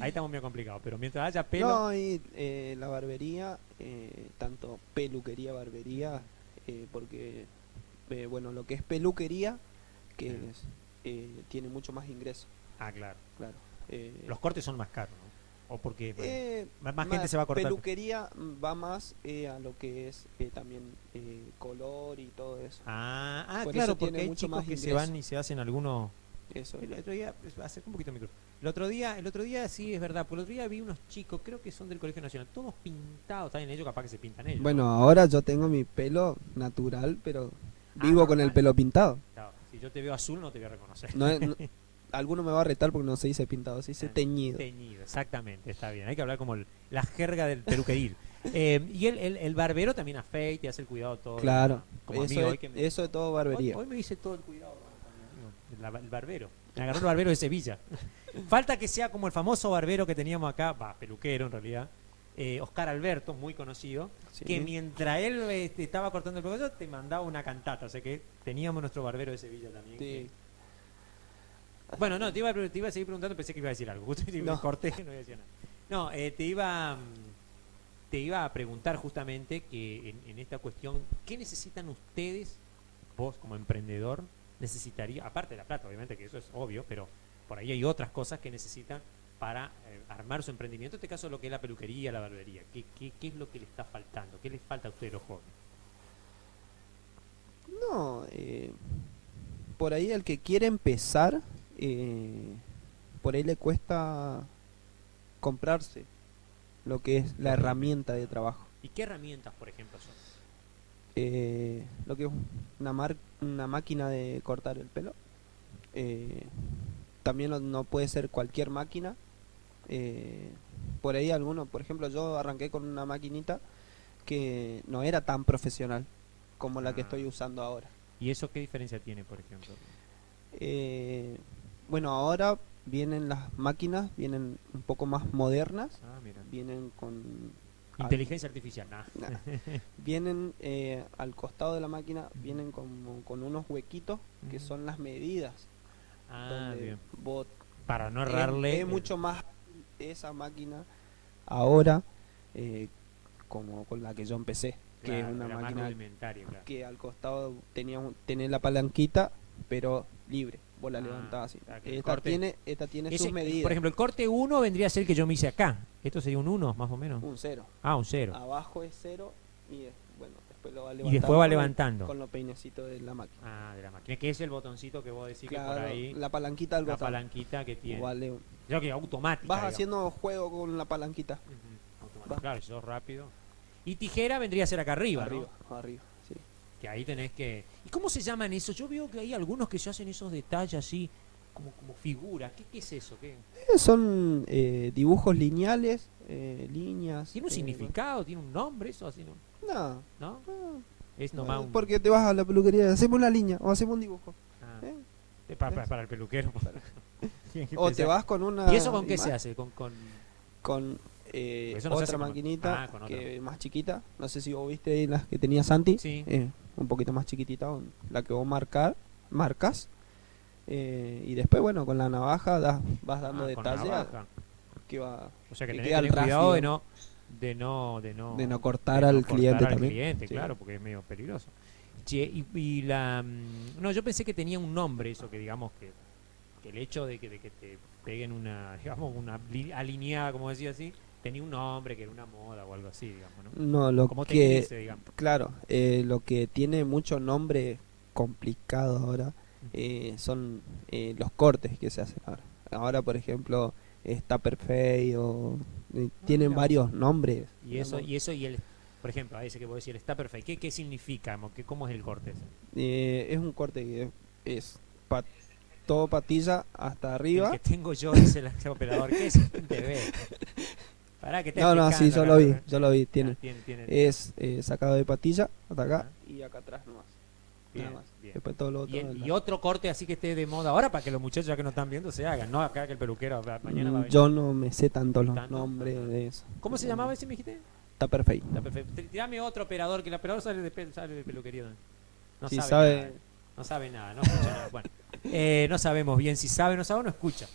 Ahí estamos medio complicados, pero mientras haya pelo... No, y la barbería, tanto peluquería, barbería, porque, bueno, lo que es peluquería, que tiene mucho más ingreso. Ah, claro. Claro. Los cortes son más caros, ¿no? O porque más más gente se va a cortar. Peluquería va más a lo que es también color y todo eso. Ah, Por claro, eso porque tiene hay mucho chicos más que se ingreso. van y se hacen algunos... Eso. El otro día, acerca un poquito el micro. El otro día sí es verdad, porque el otro día vi unos chicos, creo que son del Colegio Nacional, todos pintados, también ellos capaz que se pintan ellos. Bueno, ¿no? ahora yo tengo mi pelo natural, pero vivo con el normal. pelo pintado. Claro, si yo te veo azul no te voy a reconocer. Alguno me va a retar porque no se dice pintado, se dice teñido. Teñido, exactamente, está bien. Hay que hablar como la jerga del peluqueril. Y el barbero también afeita y hace el cuidado todo. Claro, como eso, amigo, es, hoy que eso es todo barbería. Hoy me dice todo el cuidado. El barbero. Me agarró el barbero de Sevilla. Falta que sea como el famoso barbero que teníamos acá, peluquero en realidad, Oscar Alberto, muy conocido, Sí. que mientras él estaba cortando el pelo, te mandaba una cantata. O sea que teníamos nuestro barbero de Sevilla también. Sí. Bueno, no, te iba a seguir preguntando, pensé que iba a decir algo. Justo me corté, no iba a decir nada. No, te iba a preguntar justamente que en esta cuestión, ¿qué necesitan ustedes, vos como emprendedor, necesitaría, aparte de la plata, obviamente que eso es obvio, pero por ahí hay otras cosas que necesitan para armar su emprendimiento, en este caso lo que es la peluquería, la barbería? ¿Qué es lo que le está faltando? ¿Qué les falta a ustedes los jóvenes? No, por ahí el que quiere empezar, por ahí le cuesta comprarse lo que es la herramienta de trabajo. ¿Y qué herramientas, por ejemplo, son? Lo que es una máquina de cortar el pelo. También no puede ser cualquier máquina. Por ahí por ejemplo, yo arranqué con una maquinita que no era tan profesional como la que estoy usando ahora. ¿Y eso qué diferencia tiene, por ejemplo? Bueno, ahora vienen las máquinas, vienen un poco más modernas, Mira. vienen con inteligencia artificial, nah. Vienen al costado de la máquina, vienen con unos huequitos que son las medidas. Bien. Vos para no errarle. Es mucho más esa máquina ahora como con la que yo empecé, que es una máquina que al costado tenés la palanquita, pero libre. Vos la levantás así. Esta tiene sus medidas. Por ejemplo, el corte 1 vendría a ser el que yo me hice acá. ¿Esto sería un 1 más o menos? Un 0. Un 0. Abajo es 0 y después lo va levantando. Y después va levantando. Con los peinecitos de la máquina. De la máquina. Que es el botoncito que vos decís, claro, que por ahí. La palanquita del botón. La palanquita que tiene. Creo que automática. Vas haciendo juego con la palanquita. Claro, sos rápido. Y tijera vendría a ser acá arriba, Arriba, sí. Que ahí tenés que... ¿Y cómo se llaman esos? Yo veo que hay algunos que se hacen esos detalles así, como figuras. ¿Qué es eso? Son dibujos lineales, líneas. ¿Tiene un significado? ¿Tiene un nombre eso? Así, no. ¿No? Es nomás un... Porque te vas a la peluquería, hacemos una línea o hacemos un dibujo. Para el peluquero. O te vas con una... ¿Y eso con qué se hace? Con eso no otra se hace maquinita que más chiquita. No sé si vos viste ahí las que tenía Santi. Sí. Un poquito más chiquitita, la que vos marcas. Y después, bueno, con la navaja vas dando detalle que va. O sea que que tenés que tener cuidado de no cortar al cliente también. Sí. Claro, porque es medio peligroso. Che, no, yo pensé que tenía un nombre eso, que digamos que el hecho de que te peguen una alineada, como decía así, tenía un nombre, que era una moda o algo así, digamos, ¿no? No, como que digamos. Claro, lo que tiene mucho nombre complicado ahora son los cortes que se hacen ahora. Ahora, por ejemplo, está perfecto, tienen varios nombres. Y el, por ejemplo, a ese que vos decís, está perfecto, ¿qué significa? ¿Cómo es el corte ese? Es un corte que es todo patilla hasta arriba. El que tengo yo, dice el operador, ¿qué es un TV? Pará, que no, sí, yo lo vi, tiene. Es sacado de patilla hasta acá y acá atrás nomás. Bien, nada más. Bien. Después todo lo otro. Y otro corte así que esté de moda ahora para que los muchachos ya que no están viendo se hagan, no acá que el peluquero mañana va a venir. Yo no me sé tanto los nombres de eso. ¿Cómo se llamaba ese, me dijiste? Está perfecto. Tirame otro operador, que el operador sale de peluquería. No sí, sabe nada. No sabe nada, no escucha nada. Bueno, no sabemos bien si sabe o no sabe o no escucha.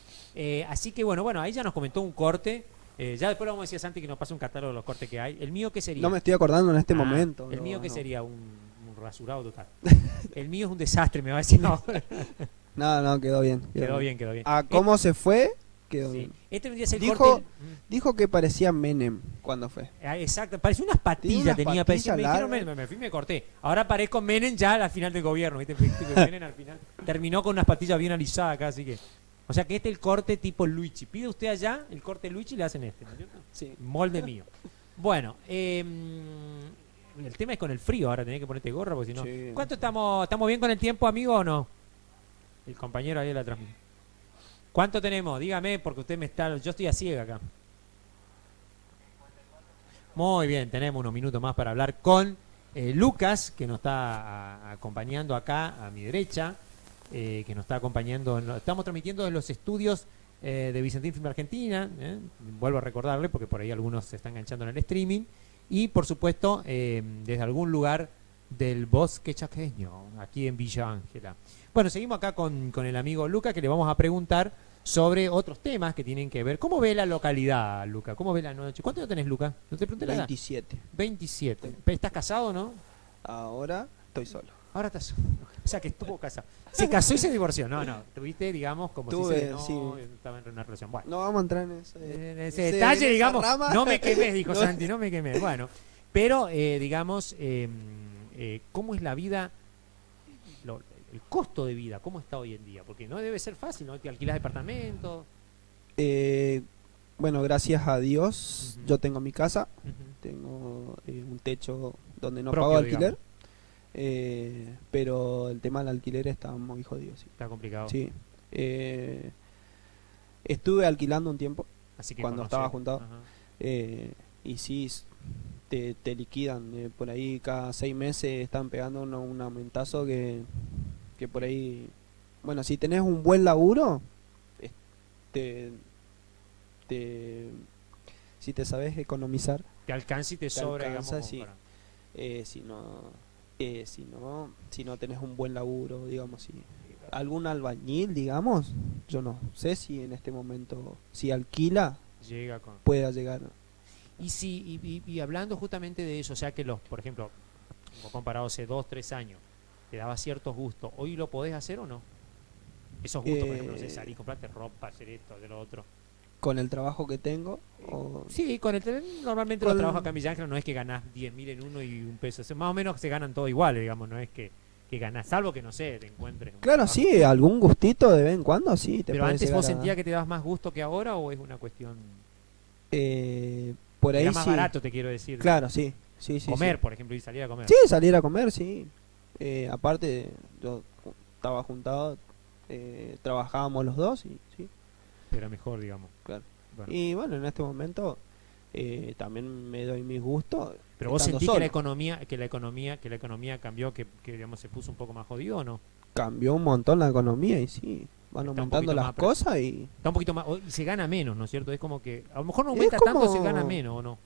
Así que bueno, ahí ya nos comentó un corte. Ya después le vamos a decir a Santi que nos pase un catálogo de los cortes que hay. ¿El mío qué sería? No me estoy acordando en este momento. ¿El mío qué sería? Un rasurado total. El mío es un desastre, me va a decir ahora. No, quedó bien. Quedó bien. A cómo se fue, quedó sí. bien. Este vendría a ser el corte. Dijo que parecía Menem cuando fue. Exacto, parecía unas patillas, me fui y me corté. Ahora parezco Menem ya al final del gobierno, ¿viste? Menem al final terminó con unas patillas bien alisadas acá, así que... O sea que este es el corte tipo Luigi. Pide usted allá el corte Luigi y le hacen este, ¿no es cierto? Sí. Molde mío. Bueno, el tema es con el frío, ahora tenés que ponerte gorra, porque si no... Sí. ¿Cuánto estamos bien con el tiempo, amigo, o no? El compañero ahí de la transmisión. ¿Cuánto tenemos? Dígame, porque usted me está... Yo estoy a ciega acá. Muy bien, tenemos unos minutos más para hablar con Lucas, que nos está acompañando acá a mi derecha, que nos está acompañando. Estamos transmitiendo en los estudios de Vicentín Film Argentina. Vuelvo a recordarle, porque por ahí algunos se están enganchando en el streaming. Y, por supuesto, desde algún lugar del bosque chaqueño, aquí en Villa Ángela. Bueno, seguimos acá con el amigo Luca, que le vamos a preguntar sobre otros temas que tienen que ver. ¿Cómo ve la localidad, Luca? ¿Cómo ve la noche? ¿Cuánto años tenés, Luca? No te pregunté la edad. 27. 27. ¿Estás casado o no? Ahora estoy solo. Ahora estás solo. O sea, que estuvo casado. Se casó y se divorció. No, tuviste, digamos, como si se sí. estaba en una relación. Bueno. No vamos a entrar en ese detalle, digamos. Rama. No me quemés, dijo Santi, no me quemés. Bueno, pero, digamos, ¿cómo es la vida? El costo de vida, ¿cómo está hoy en día? Porque no debe ser fácil, ¿no? ¿Te alquilas departamento? Bueno, gracias a Dios, yo tengo mi casa, tengo un techo donde no Propio, pago alquiler, pero el tema del alquiler está muy jodido. Sí. Está complicado. Sí. Estuve alquilando un tiempo, así que cuando conocí. estaba juntado, y sí, te liquidan, por ahí cada 6 meses están pegando un aumentazo que por ahí, bueno, si tenés un buen laburo, si te sabes economizar, te alcanza y te sobra, alcanza, digamos. sí. Si no tenés un buen laburo, digamos, si algún albañil, digamos, yo no sé si en este momento, si alquila, pueda llegar. Y hablando justamente de eso, o sea que por ejemplo, comparado hace 2, 3 años, te daba ciertos gustos, ¿hoy lo podés hacer o no? Esos gustos, por ejemplo, no sé, salir, comprarte ropa, hacer esto, de lo otro. ¿Con el trabajo que tengo? Sí, normalmente los trabajos acá en Villa Ángela no es que ganás 10.000 en uno y un peso, más o menos se ganan todo igual, digamos, no es que ganás, salvo que no sé, te encuentres. Claro, sí, algún gustito de vez en cuando, sí. Pero antes vos sentías que te dabas más gusto que ahora, ¿o es una cuestión? Por ahí era más sí. barato, te quiero decir. Claro, sí. Comer, por ejemplo, y salir a comer. Sí, salir a comer, sí. Aparte, yo estaba juntado, trabajábamos los dos y sí. Era mejor, digamos. Claro. Bueno. Y bueno, en este momento también me doy mis gustos. Pero vos sentís que la economía cambió, que digamos se puso un poco más jodido, ¿o no? Cambió un montón la economía y sí, van aumentando las cosas y está un poquito más, y se gana menos, ¿no es cierto? Es como que a lo mejor no aumenta tanto, se gana menos, ¿o no?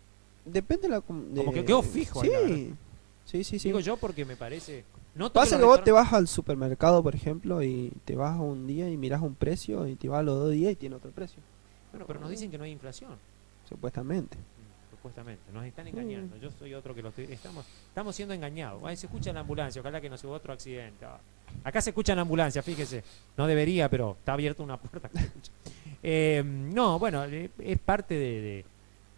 Depende como que quedó fijo. Sí. Sí. Digo yo porque me parece. Pasa que vos te vas al supermercado, por ejemplo, y te vas un día y mirás un precio y te vas a los 2 días y tiene otro precio. Bueno, pero nos dicen que no hay inflación. Supuestamente. Supuestamente, nos están engañando. Yo soy otro que estamos siendo engañados. Ahí se escucha la ambulancia, ojalá que no sea otro accidente. Acá se escucha la ambulancia, fíjese. No debería, pero está abierta una puerta. No, bueno, es parte de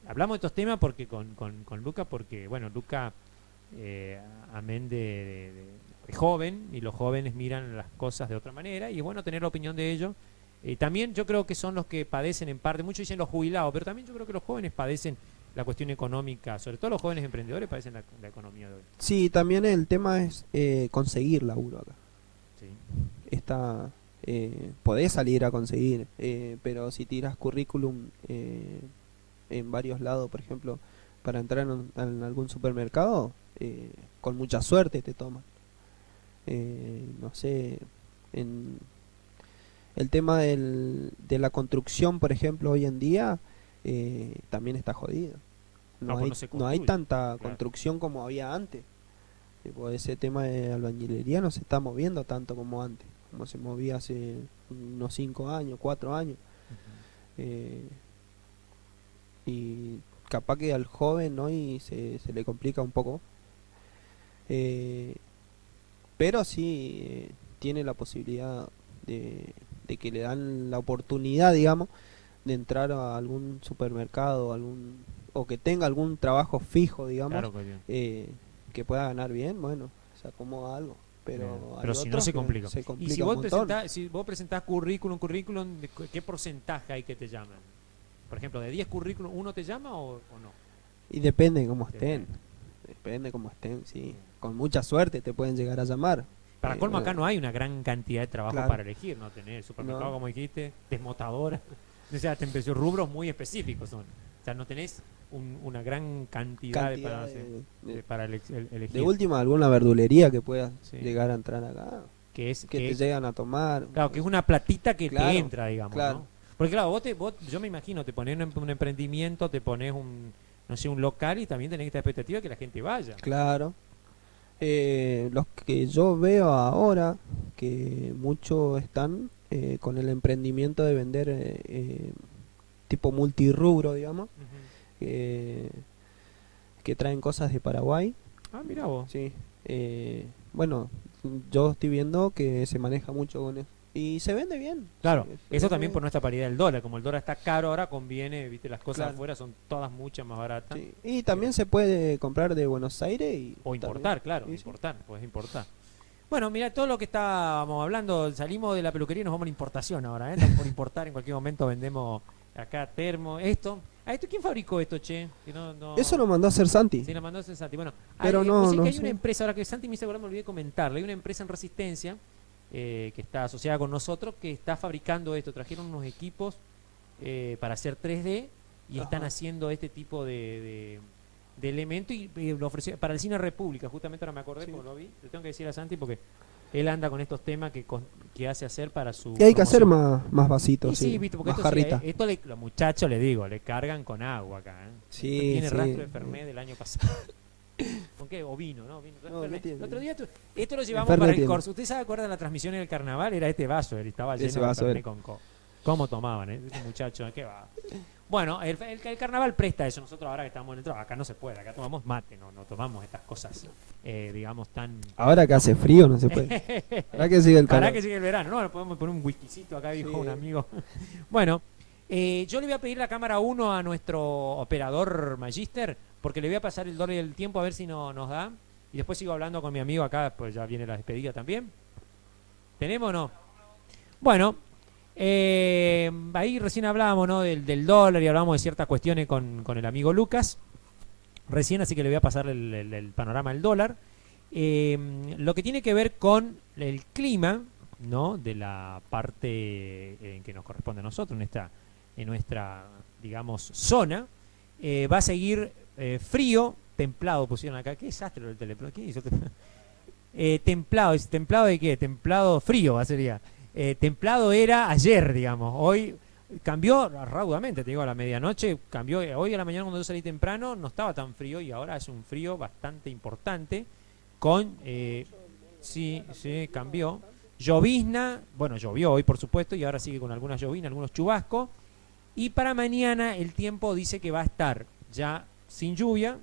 hablamos de estos temas porque con Luca, porque bueno, Luca amén de joven, y los jóvenes miran las cosas de otra manera, y es bueno tener la opinión de ellos. También yo creo que son los que padecen en parte, muchos dicen los jubilados, pero también yo creo que los jóvenes padecen la cuestión económica, sobre todo los jóvenes emprendedores padecen la economía de hoy. Sí, también el tema es conseguir laburo acá. Sí. Podés salir a conseguir, pero si tiras currículum en varios lados, por ejemplo, para entrar en algún supermercado, con mucha suerte te toman. No sé, en el tema de la construcción, por ejemplo, hoy en día también está jodido. No hay tanta construcción como había antes. Ese tema de albañilería no se está moviendo tanto como antes, como se movía hace unos 5 años, 4 años. Y capaz que al joven hoy se le complica un poco. Pero sí tiene la posibilidad de que le dan la oportunidad, digamos, de entrar a algún supermercado, o que tenga algún trabajo fijo, digamos, claro, que pueda ganar bien, bueno, se acomoda algo. Pero si no se complica. Y si vos, presentás currículum, ¿qué porcentaje hay que te llaman? Por ejemplo, de 10 currículum, ¿uno te llama o no? Y depende cómo estén. Depende cómo estén, sí. Con mucha suerte te pueden llegar a llamar. Para colmo, acá no hay una gran cantidad de trabajo para elegir, ¿no? Tener supermercado, como dijiste, desmotadora. O sea, te empezó rubros muy específicos son. O sea, no tenés una gran cantidad para elegir. De última, alguna verdulería que pueda llegar a entrar acá. Que te llegan a tomar. Claro, que es una platita que te entra, digamos, ¿no? Porque claro, yo me imagino, te pones un emprendimiento, te pones un local y también tenés esta expectativa de que la gente vaya. Claro. Los que yo veo ahora, que muchos están con el emprendimiento de vender tipo multirrubro, digamos, que traen cosas de Paraguay. Ah, mira vos. Sí. Bueno, yo estoy viendo que se maneja mucho con eso. Y se vende bien. Claro, Se eso vende también bien. por nuestra paridad del dólar. Como el dólar está caro ahora, conviene, viste, las cosas Claro. afuera son todas muchas más baratas. Sí. Y también se puede comprar de Buenos Aires O importar, también. claro, Sí, sí. importar, puedes importar. Bueno, mira, todo lo que estábamos hablando, salimos de la peluquería y nos vamos a la importación ahora, ¿eh? Estamos por importar, en cualquier momento vendemos acá termo, esto. ¿Quién fabricó esto, che? Que no... Eso lo mandó a hacer Santi. Sí, lo mandó a hacer Santi. Bueno, Pero hay, no, vos sabés no que hay sé. una empresa, ahora que Santi me hizo acordar, me olvidé comentarle, hay una empresa en Resistencia que está asociada con nosotros que está fabricando esto. Trajeron unos equipos para hacer 3D y están haciendo este tipo de elemento y lo ofreció para el Cine República. Justamente ahora me acordé porque lo vi. Le tengo que decir a Santi porque él anda con estos temas que hace hacer para su Y hay que hacer promoción. más vasitos, Sí, sí, viste, porque más esto, jarrita. los muchachos, le digo, le cargan con agua acá. Sí, Esto tiene sí. rastro de Fernet del año pasado. ¿Con qué? O vino, ¿no? Vino, No, Fernet. no tiene. El otro día esto lo llevamos Fernet para el tiene. corso. ¿Usted se acuerda de la transmisión en el carnaval? Era este vaso, él estaba lleno Ese de vaso Fernet era. con ¿Cómo tomaban, Este muchacho, ¿qué va? Bueno, el carnaval presta eso. Nosotros ahora que estamos en el trabajo, acá no se puede, acá tomamos mate, no tomamos estas cosas, digamos, tan... Ahora que hace frío no se puede. Ahora que sigue el calor. Ahora que sigue el verano, no, podemos poner un whiskycito acá, dijo Sí. un amigo. Bueno, yo le voy a pedir la cámara 1 a nuestro operador Magister, porque le voy a pasar el dólar y el tiempo a ver si nos da. Y después sigo hablando con mi amigo acá, pues ya viene la despedida también. ¿Tenemos o no? Bueno, ahí recién hablábamos, ¿no? del dólar y hablábamos de ciertas cuestiones con el amigo Lucas. Recién, así que le voy a pasar el panorama del dólar. Lo que tiene que ver con el clima, ¿no? De la parte en que nos corresponde a nosotros, en nuestra, digamos, zona, va a seguir frío, templado, pusieron acá. ¿Qué desastre lo del teléfono? ¿Quién hizo el teléfono? Templado, ¿templado de qué? Templado frío, sería. Templado era ayer, digamos. Hoy cambió raudamente, te digo, a la medianoche cambió. Hoy a la mañana cuando yo salí temprano no estaba tan frío y ahora es un frío bastante importante con... sí, cambió. Llovizna, bueno, llovió hoy por supuesto y ahora sigue con algunas llovinas, algunos chubascos. Y para mañana el tiempo dice que va a estar ya sin lluvia,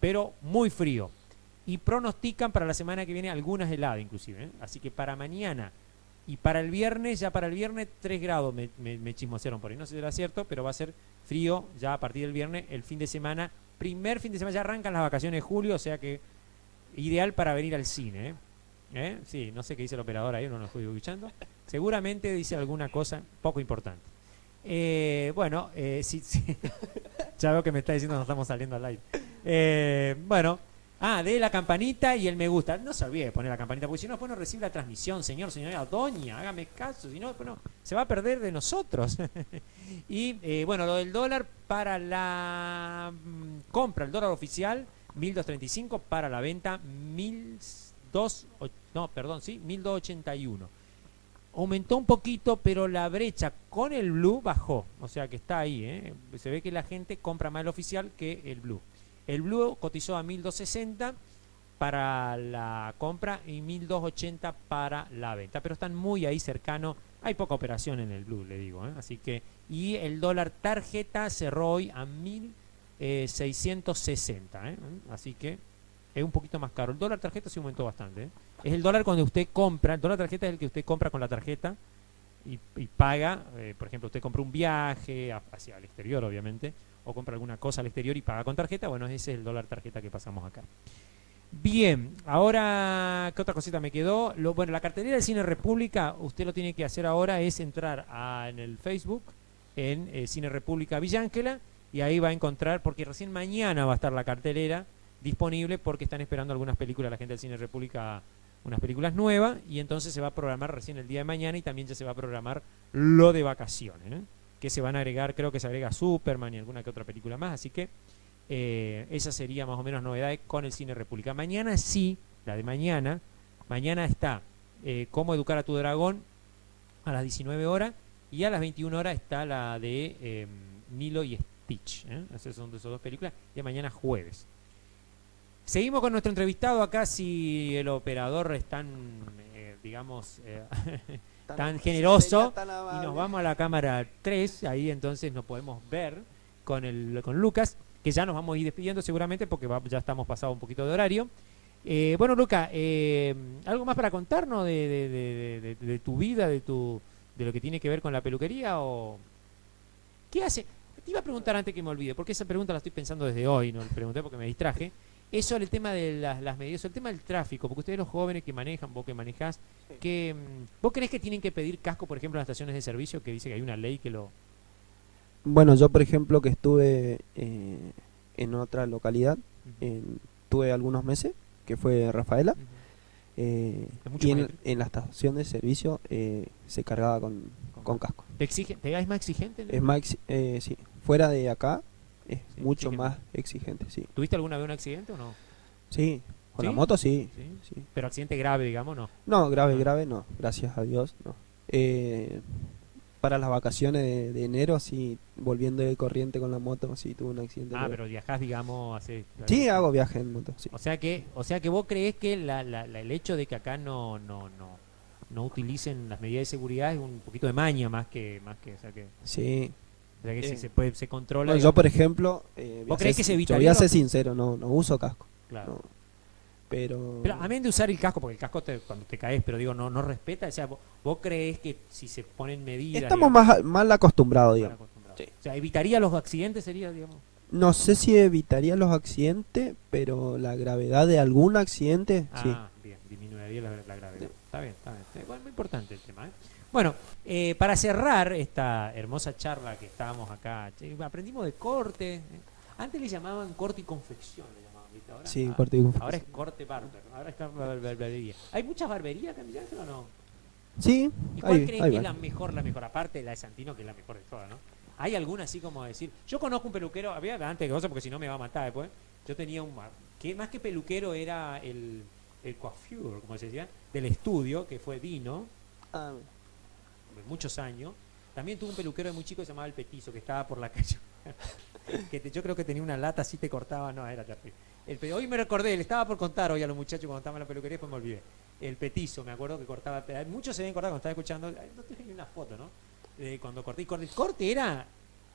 pero muy frío. Y pronostican para la semana que viene algunas heladas inclusive, ¿eh? Así que para mañana y para el viernes, ya para el viernes 3 grados me chismosearon por ahí. No sé si era cierto, pero va a ser frío ya a partir del viernes, el fin de semana. Primer fin de semana, ya arrancan las vacaciones de julio, o sea que ideal para venir al cine, ¿eh? Sí, no sé qué dice el operador ahí, no lo estoy escuchando. Seguramente dice alguna cosa poco importante. Bueno, sí. Ya veo que me está diciendo no estamos saliendo al aire. Bueno, de la campanita y el me gusta. No se olvide de poner la campanita, porque si no, después no recibe la transmisión, señora doña, hágame caso, si no, después no, se va a perder de nosotros. Y bueno, lo del dólar para la compra, el dólar oficial, 1.235, para la venta, 1.281. Aumentó un poquito, pero la brecha con el blue bajó, o sea que está ahí, ¿eh? Se ve que la gente compra más el oficial que el blue. El blue cotizó a 1.260 para la compra y 1.280 para la venta, pero están muy ahí cercano. Hay poca operación en el blue, le digo, ¿eh? Así que, y el dólar tarjeta cerró hoy a 1.660, ¿eh? Así que es un poquito más caro. El dólar tarjeta sí aumentó bastante, ¿eh? Es el dólar cuando usted compra, el dólar tarjeta es el que usted compra con la tarjeta y paga, por ejemplo, usted compra un viaje hacia el exterior, obviamente, o compra alguna cosa al exterior y paga con tarjeta. Bueno, ese es el dólar tarjeta que pasamos acá. Bien, ahora, ¿qué otra cosita me quedó? Bueno, la cartelera del Cine República, usted lo tiene que hacer ahora es entrar en el Facebook, en Cine República Villángela, y ahí va a encontrar, porque recién mañana va a estar la cartelera disponible, porque están esperando algunas películas, la gente del Cine República, unas películas nuevas, y entonces se va a programar recién el día de mañana, y también ya se va a programar lo de vacaciones, ¿eh? Que se van a agregar, creo que se agrega Superman y alguna que otra película más, así que esa sería más o menos novedades con el Cine República. Mañana sí, la de mañana está Cómo educar a tu dragón a las 19 horas, y a las 21 horas está la de Milo y Stitch, ¿eh? Esas son de esas dos películas, de mañana jueves. Seguimos con nuestro entrevistado acá, si el operador es tan, digamos, tan generoso, y nos vamos a la cámara 3, ahí entonces nos podemos ver con Lucas, que ya nos vamos a ir despidiendo seguramente porque ya estamos pasados un poquito de horario. Bueno, Luca, ¿algo más para contarnos de tu vida, de lo que tiene que ver con la peluquería? ¿O qué hace? Te iba a preguntar antes que me olvide, porque esa pregunta la estoy pensando desde hoy, no la pregunté porque me distraje. Eso, el tema de las medidas, el tema del tráfico, porque ustedes los jóvenes que manejan, vos que manejás, que, ¿vos creés que tienen que pedir casco, por ejemplo, en las estaciones de servicio, que dice que hay una ley que lo... Bueno, yo por ejemplo que estuve en otra localidad, tuve algunos meses, que fue Rafaela, y en la estación de servicio se cargaba con casco. ¿Te exige, es más exigente? Es más, sí, fuera de acá es Sí, mucho exige más exigente, sí. ¿Tuviste alguna vez un accidente o no? Sí, con la ¿Sí? moto sí. ¿Sí? Pero accidente grave, digamos, ¿no? No, grave no, gracias a Dios, no. Para las vacaciones de enero, sí, volviendo de Corriente con la moto, sí, tuve un accidente. Pero viajás, digamos, hace... Sí, hago viaje en moto, sí. O sea que vos creés que el hecho de que acá no utilicen las medidas de seguridad es un poquito de maña más que o sea que... Sí. O sea que si se controla... Bueno, yo, por ejemplo, ¿vos creés que se yo evitaría? voy a ser sincero, no uso casco. Claro. No. Pero a menos de usar el casco, porque el casco cuando te caes, pero digo, no respeta, o sea, vos creés que si se ponen medidas... estamos mal acostumbrados, digamos. Sí. O sea, ¿evitaría los accidentes sería, digamos? No sé si evitaría los accidentes, pero la gravedad de algún accidente, sí. Bien, disminuiría la gravedad. Está bien. Bueno, muy importante el tema, ¿eh? Bueno, para cerrar esta hermosa charla que estábamos acá, aprendimos de corte. Antes le llamaban corte y confección, le llamaban, ¿viste? Ahora, Sí, corte y confección. Ahora es corte barber, ahora está barbería. ¿Hay muchas barberías acá en Villa Gesell o no? Sí, ¿Y cuál hay crees que es varias. la mejor, aparte de la de Santino, que es la mejor de todas, ¿no? ¿Hay alguna así como decir? Yo conozco un peluquero, había antes que cosa, porque si no me va a matar después. Yo tenía que más que peluquero era el coiffure, como se decía, del estudio, que fue Dino, muchos años. También tuve un peluquero de muy chico que se llamaba El Petizo, que estaba por la calle. Yo creo que tenía una lata, así te cortaba, no, era terrible. Hoy me recordé, le estaba por contar hoy a los muchachos cuando estaban en la peluquería, después me olvidé. El Petizo, me acuerdo que cortaba, muchos se ven cortar cuando estaba escuchando, no tengo ni una foto, ¿no? Cuando corté, el corte era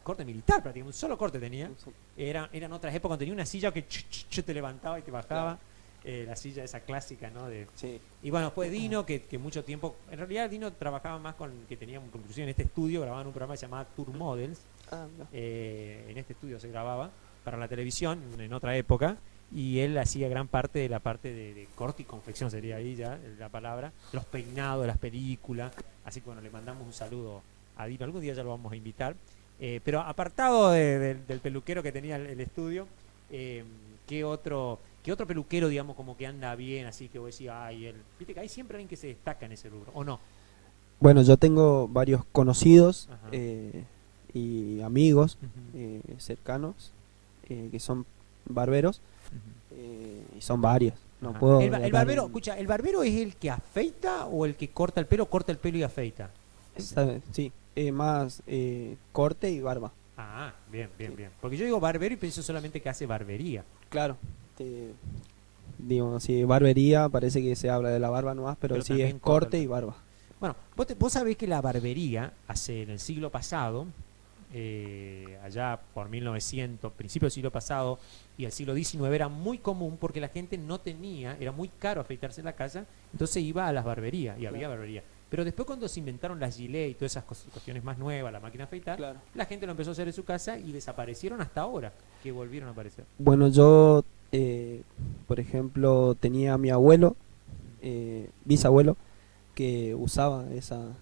corte militar prácticamente, un solo corte tenía. Eran otras épocas cuando tenía una silla que te levantaba y te bajaba. La silla esa clásica, ¿no? Sí. Y bueno, después Dino, que mucho tiempo, en realidad Dino trabajaba más que teníamos inclusive en este estudio, grababan un programa que se llamaba Tour Models. En este estudio se grababa para la televisión en otra época, y él hacía gran parte de la parte de corte y confección, sería ahí ya la palabra, los peinados de las películas. Así que bueno, le mandamos un saludo a Dino, algún día ya lo vamos a invitar. Pero apartado del peluquero que tenía el estudio, ¿qué otro peluquero, digamos, como que anda bien, así que vos decís, viste que hay siempre alguien que se destaca en ese rubro, ¿o no? Bueno, yo tengo varios conocidos y amigos cercanos que son barberos, y son varios. No puedo el barbero, escucha, ¿el barbero es el que afeita o el que corta el pelo y afeita? Sí, más corte y barba. Bien. Porque yo digo barbero y pienso solamente que hace barbería. Claro. Digo, si barbería parece que se habla de la barba nomás, pero sí es corte y barba. Bueno, vos sabés que la barbería en el siglo pasado, allá por 1900, principio del siglo pasado y el siglo XIX, era muy común porque la gente no tenía, era muy caro afeitarse en la casa, entonces iba a las barberías y había barbería. Pero después cuando se inventaron las Gillette y todas esas cuestiones más nuevas, la máquina de afeitar, la gente lo empezó a hacer en su casa y desaparecieron hasta ahora, que volvieron a aparecer. Bueno, yo, por ejemplo, tenía a mi abuelo, bisabuelo, que usaba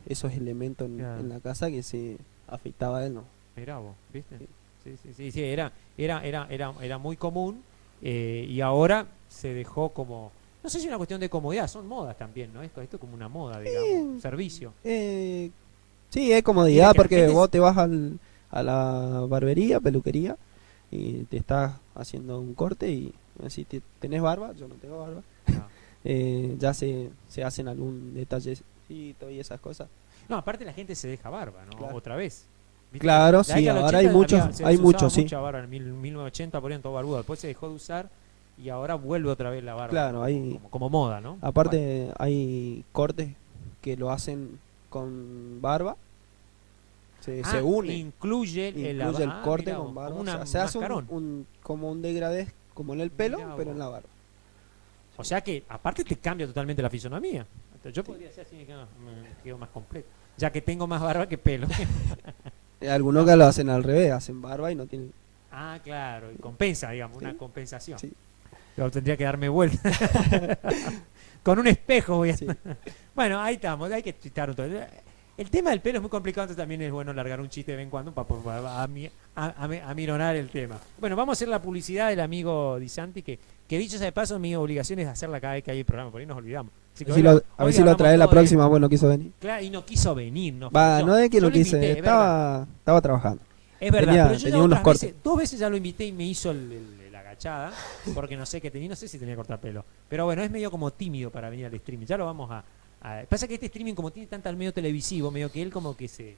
esos elementos en la casa que se afeitaba él, ¿no? Mirá vos, ¿viste? Sí, era muy común, y ahora se dejó como... No sé si es una cuestión de comodidad, son modas también, ¿no? Esto es como una moda, digamos, servicio. Sí, es comodidad porque vos te vas a la barbería, peluquería, y te estás haciendo un corte y si tenés barba, yo no tengo barba, ya se hacen algún detallecito y esas cosas. No, aparte la gente se deja barba, ¿no? Claro. Otra vez. ¿Viste? Claro, sí, ahora hay muchos, se hay usaba muchos, sí. mucha barba, en 1980 ponían todo barbudo, después se dejó de usar y ahora vuelve otra vez la barba. Claro, hay, como moda, ¿no? Aparte hay cortes que lo hacen con barba. Se une. Incluye el corte mira, con barba. como O sea, un se hace mascarón. como un degradé, como en el pelo, Mirá pero vos. en la barba. O sea que aparte te cambia totalmente la fisonomía. Entonces, yo podría ser así, me quedo más completo. Ya que tengo más barba que pelo. Algunos que lo hacen al revés, hacen barba y no tienen... Ah, claro, y compensa, digamos, una compensación. Sí. Yo tendría que darme vuelta. Con un espejo voy a... Bueno, ahí estamos, hay que chitar un todo. El tema del pelo es muy complicado, entonces también es bueno largar un chiste de vez en cuando para mironar el tema. Bueno, vamos a hacer la publicidad del amigo Di Santi, que dicho sea de paso, mi obligación es hacerla cada vez que hay el programa, por ahí nos olvidamos. Así que a ver si lo trae la próxima, bueno, quiso venir. Claro, y no quiso venir. No es que yo no lo quise, invité, estaba trabajando. Es verdad, pero yo tenía ya unos otras cortes. veces, 2 veces ya lo invité y me hizo la agachada, porque no sé qué tenía, no sé si tenía que cortar pelo. Pero bueno, es medio como tímido para venir al streaming. Ya lo vamos a pasa que este streaming, como tiene tanto al medio televisivo, medio que él como que se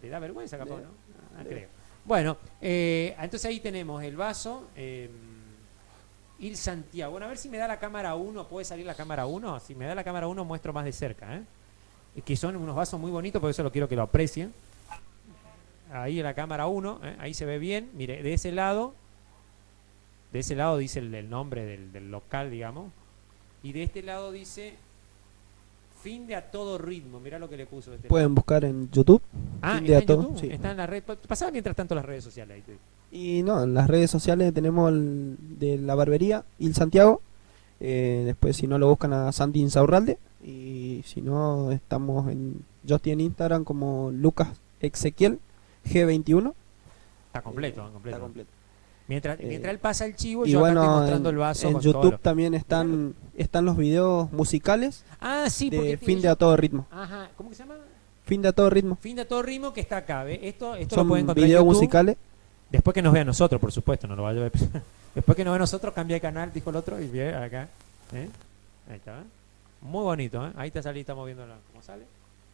le da vergüenza, capaz, ¿no? Creo. Bueno, entonces ahí tenemos el vaso, Il Santiago. Bueno, a ver si me da la cámara 1, ¿puede salir la cámara 1? Si me da la cámara 1 muestro más de cerca, que son unos vasos muy bonitos, por eso lo quiero que lo aprecien. Ahí en la cámara 1, ahí se ve bien. Mire, de ese lado dice el nombre del local, digamos. Y de este lado dice fin de A Todo Ritmo. Mirá lo que le puso. Pueden buscar en YouTube. Ah, Fin ¿está de en A Todo, YouTube? sí. Está en la red. Pasaba mientras tanto las redes sociales ahí. Y no, en las redes sociales tenemos de la barbería Il Santiago. Después si no lo buscan a Santi Insaurralde. Y si no, yo estoy en Instagram como Lucas Ezequiel G21. Está completo, Está completo. Mientras él pasa el chivo, Y yo acá estoy bueno, mostrando el vaso. en con YouTube todo lo- también están los videos musicales sí, de porque Fin de A Todo Ritmo. Ajá, ¿cómo que se llama? Fin de A Todo Ritmo. Fin de A Todo Ritmo, que está acá, ¿ve? Esto Son lo pueden encontrar en videos YouTube. musicales. Después que nos vea a nosotros, por supuesto, no lo vaya a ver. Después que nos vea a nosotros, cambia de canal, dijo el otro, y ve acá. Ahí está, muy bonito, Ahí está saliendo, estamos viendo cómo sale.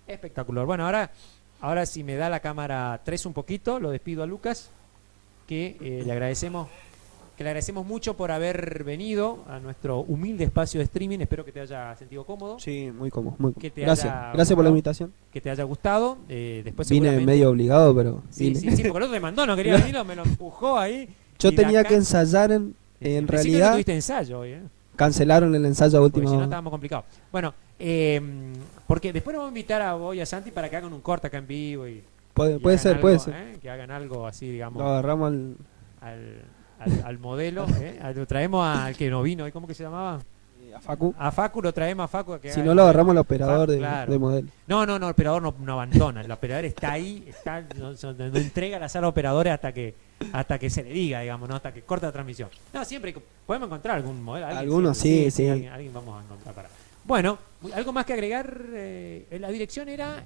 Espectacular. Bueno, ahora si me da la cámara 3 un poquito, lo despido a Lucas, que le agradecemos mucho por haber venido a nuestro humilde espacio de streaming. Espero que te haya sentido cómodo. Sí, muy cómodo. Muy Que te Gracias. haya Gracias por la gustado, invitación. Que te haya gustado. Después Vine seguramente- medio obligado, pero Sí, vine. sí, porque el otro te mandó, no quería venir, me lo empujó ahí. Yo Y de tenía acá- que ensayar en principio no realidad. tuviste ensayo hoy, Cancelaron el ensayo a porque última si no hora. estábamos complicados. Bueno, porque después nos vamos a invitar a vos y a Santi para que hagan un corte acá en vivo y Puede hagan ser, algo, puede ser. que hagan algo así, digamos, Lo agarramos al modelo, lo traemos al que no vino, ¿cómo que se llamaba? a Facu. A Facu, lo traemos a Facu. A que Si haga no el lo modelo. agarramos al operador de Claro. modelo. No, el operador no abandona, el operador está ahí, no entrega la sala a operadores hasta que se le diga, digamos, no hasta que corta la transmisión. No, siempre podemos encontrar algún modelo. Algunos siempre, sí. Alguien vamos a encontrar para. Bueno, algo más que agregar. La dirección era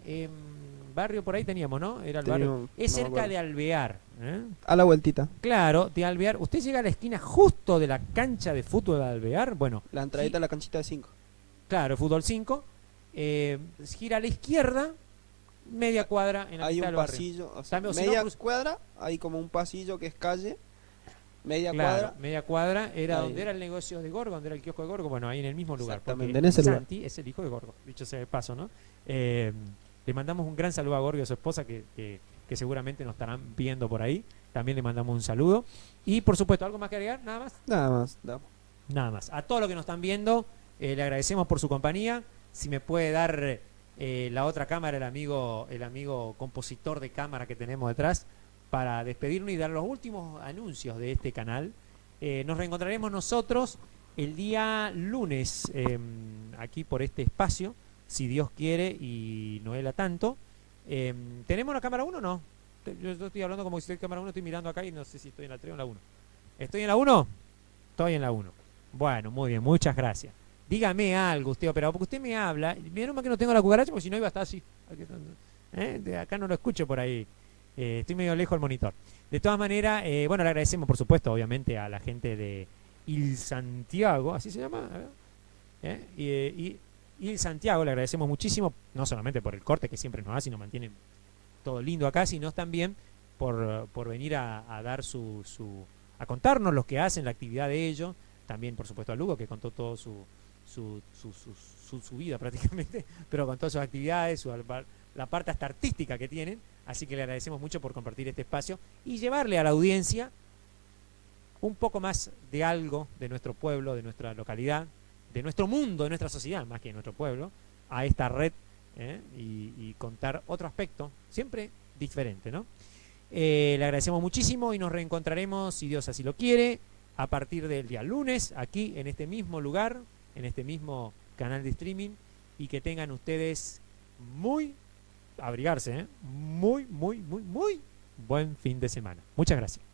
barrio, por ahí teníamos, ¿no? Era el barrio. Teníamos, Es no me cerca acuerdo. de Alvear. A la vueltita. Claro, de Alvear. Usted llega a la esquina justo de la cancha de fútbol de Alvear. Bueno, La entradita a la canchita de 5. claro, fútbol 5. Gira a la izquierda, media cuadra en la Hay mitad un del barrio. pasillo, o sea, También, o si no, media cruz- cuadra, hay como un pasillo que es calle. Media Claro, cuadra. media cuadra era Ahí. donde era el negocio de Gorgo, donde era el kiosco de Gorgo, bueno, ahí en el mismo lugar. Exactamente, porque en ese lugar. Santi es el hijo de Gorgo, dicho sea de paso, ¿no? Le mandamos un gran saludo a Gorgo y a su esposa que seguramente nos estarán viendo por ahí. También le mandamos un saludo. Y por supuesto, ¿algo más que agregar? ¿Nada más? Nada más. Nada más. A todos los que nos están viendo, le agradecemos por su compañía. Si me puede dar la otra cámara, el amigo compositor de cámara que tenemos detrás, para despedirnos y dar los últimos anuncios de este canal. Nos reencontraremos nosotros el día lunes aquí por este espacio, si Dios quiere y Noela tanto. ¿Tenemos la cámara 1 o no? Yo estoy hablando como si estoy en cámara 1, estoy mirando acá y no sé si estoy en la 3 o en la 1. ¿Estoy en la 1? Estoy en la 1. Bueno, muy bien, muchas gracias. Dígame algo usted, operador, porque usted me habla. Menos mal que no tengo la cucaracha, porque si no iba a estar así. De acá no lo escucho por ahí. Estoy medio lejos del monitor. De todas maneras, bueno, le agradecemos, por supuesto, obviamente, a la gente de Il Santiago, ¿así se llama? A ver. Il Santiago, le agradecemos muchísimo, no solamente por el corte que siempre nos hace y nos mantiene todo lindo acá, sino también por venir a dar a contarnos lo que hacen, la actividad de ellos. También, por supuesto, a Lugo, que contó todo su vida prácticamente, pero con todas sus actividades, la parte hasta artística que tienen. Así que le agradecemos mucho por compartir este espacio y llevarle a la audiencia un poco más de algo de nuestro pueblo, de nuestra localidad, de nuestro mundo, de nuestra sociedad, más que de nuestro pueblo, a esta red, y contar otro aspecto, siempre diferente, ¿no? Le agradecemos muchísimo y nos reencontraremos, si Dios así lo quiere, a partir del día lunes, aquí en este mismo lugar, en este mismo canal de streaming, y que tengan ustedes abrigarse, muy buen fin de semana. Muchas gracias.